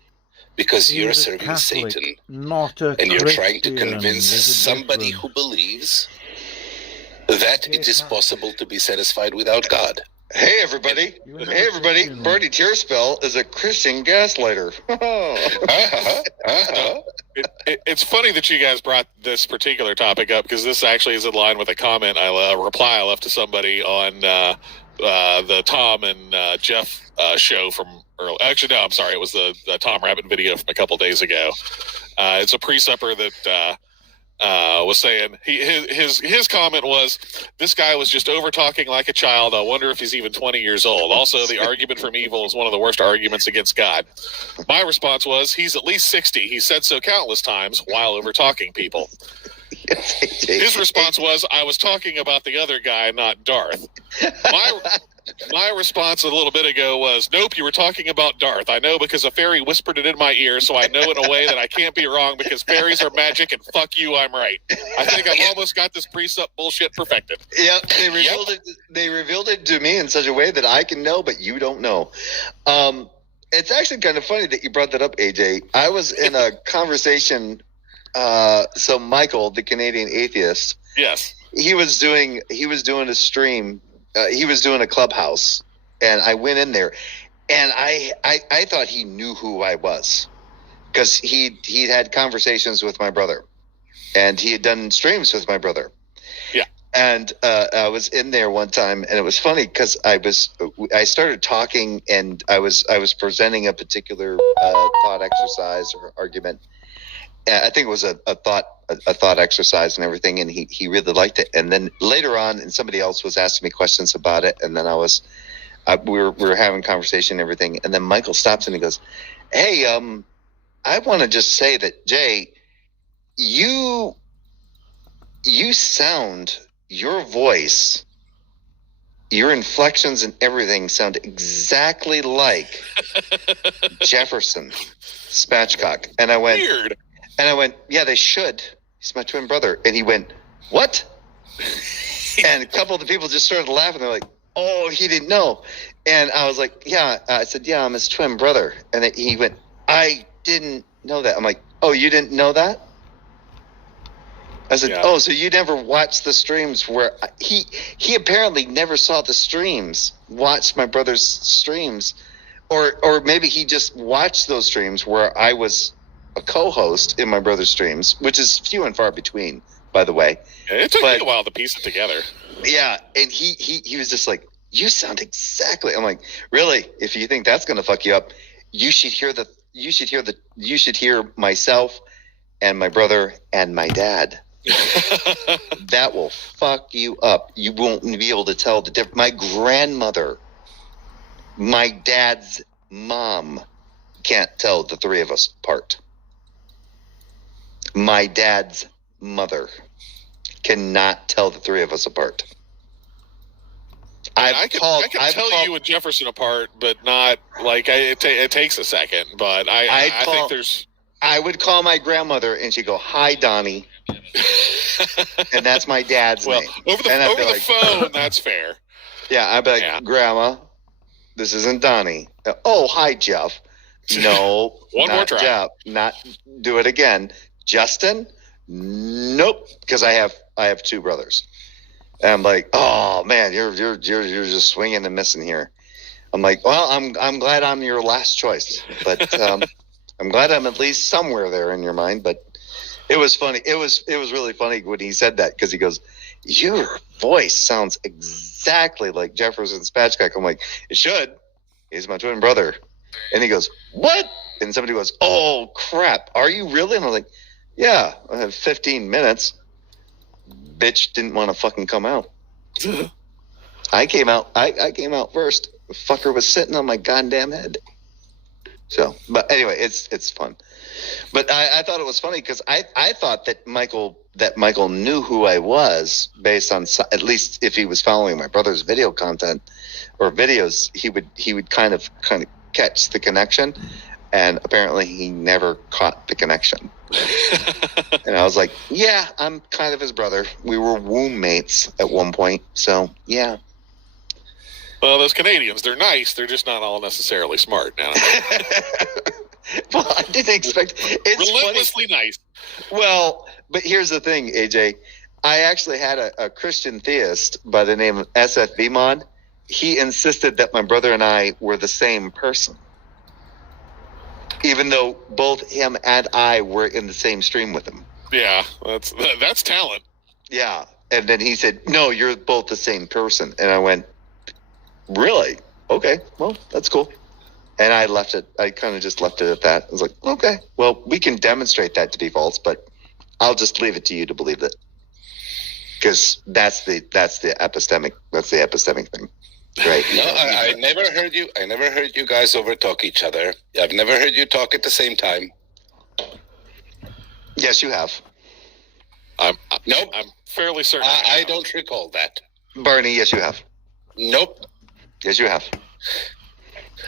because you're serving Catholic, Satan. Not a and you're trying to Christian. convince There's a somebody difference. who believes that it is possible to be satisfied without God. Hey everybody! Bernie Tierspell is a Christian gaslighter. It's funny that you guys brought this particular topic up because this actually is in line with a comment reply I left to somebody on the Tom and Jeff show from early. Actually, no, I'm sorry. It was the Tom Rabbit video from a couple days ago. It's a pre-supper that was saying his comment was, this guy was just over talking like a child. I wonder if he's even 20 years old. Also, the argument from evil is one of the worst arguments against God. My response was, he's at least 60. He said so countless times while over talking people. His response was, I was talking about the other guy, not Darth. My response a little bit ago was, nope, you were talking about Darth. I know because a fairy whispered it in my ear, so I know in a way that I can't be wrong because fairies are magic and fuck you, I'm right. I think I've almost got this precept bullshit perfected. Yeah, they revealed it to me in such a way that I can know, but you don't know. It's actually kind of funny that you brought that up, AJ. I was in a conversation. So Michael, the Canadian atheist, yes, he was doing a stream. He was doing a Clubhouse, and I went in there, and I thought he knew who I was because he had conversations with my brother, and he had done streams with my brother. Yeah, and I was in there one time, and it was funny because I started talking, and I was presenting a particular thought exercise or argument. I think it was a thought exercise and everything, and he really liked it. And then later on, and somebody else was asking me questions about it, and then we were having conversation and everything, and then Michael stops and he goes, "Hey, I want to just say that, Jay, you sound, your voice, your inflections and everything sound exactly like Jefferson Spatchcock." And I went, weird. And I went, yeah, they should. He's my twin brother. And he went, what? And a couple of the people just started laughing. They're like, oh, he didn't know. And I was like, yeah. I said, yeah, I'm his twin brother. And he went, I didn't know that. I'm like, oh, you didn't know that? I said, oh, so you never watched the streams where he apparently never saw the streams, watched my brother's streams. Or maybe he just watched those streams where I was a co-host in my brother's streams, which is few and far between, by the way. Yeah, it took me a while to piece it together. Yeah, and he was just like, you sound exactly. I'm like, really? If you think that's going to fuck you up, you should hear myself and my brother and my dad. That will fuck you up. You won't be able to tell the difference. My grandmother, my dad's mom, can't tell the three of us apart. My dad's mother cannot tell the three of us apart. I can tell you and Jefferson apart, but not like it takes a second. But I think there's. I would call my grandmother and she'd go, "Hi, Donnie," and that's my dad's name. Over the phone, that's fair. Yeah, I'd be like, Grandma, this isn't Donnie. Oh, hi, Jeff. No, one more try. Jeff. Not do it again. Justin? Nope, because I have two brothers. And I'm like, oh man, you're just swinging and missing here. I'm like, well, I'm glad I'm your last choice, but I'm glad I'm at least somewhere there in your mind. But it was funny. It was really funny when he said that because he goes, your voice sounds exactly like Jefferson Spatchcock. I'm like, it should. He's my twin brother. And he goes, what? And somebody goes, oh crap, are you really? And I'm like, yeah, I have 15 minutes. Bitch didn't want to fucking come out. I came out first. The fucker was sitting on my goddamn head. So, but anyway, it's fun. But I thought it was funny because I thought that Michael knew who I was based on, at least if he was following my brother's video content or videos, he would kind of catch the connection. And apparently he never caught the connection. And I was like, yeah, I'm kind of his brother. We were womb mates at one point. So, yeah. Well, those Canadians, they're nice. They're just not all necessarily smart. Now. Well, I didn't expect it's relentlessly nice. Well, but here's the thing, AJ. I actually had a Christian theist by the name of SFB Mod. He insisted that my brother and I were the same person. Even though both him and I were in the same stream with him. Yeah, that's talent. Yeah. And then he said, no, you're both the same person. And I went, Really? Okay. Well, that's cool. And I left it. I kind of just left it at that. I was like, okay, well, we can demonstrate that to be false, but I'll just leave it to you to believe it, because that's the epistemic thing, right? No, I never heard you. I never heard you guys overtalk each other. I've never heard you talk at the same time. Yes, you have. Nope. I'm fairly certain. I don't recall that. Barney, yes, you have. Nope. Yes, you have.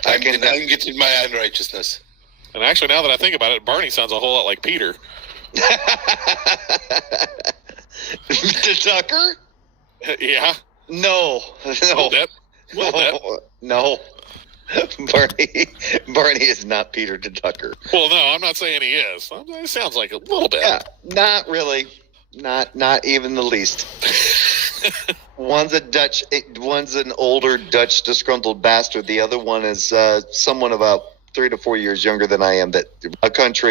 I'm denying it in my unrighteousness. And actually, now that I think about it, Barney sounds a whole lot like Peter. Tucker? Yeah. No. No. Barney is not Peter Tucker. Well, no, I'm not saying he is. It sounds like a little bit. Yeah, not really. Not even the least. One's an older Dutch disgruntled bastard. The other one is someone about 3 to 4 years younger than I am. That a country.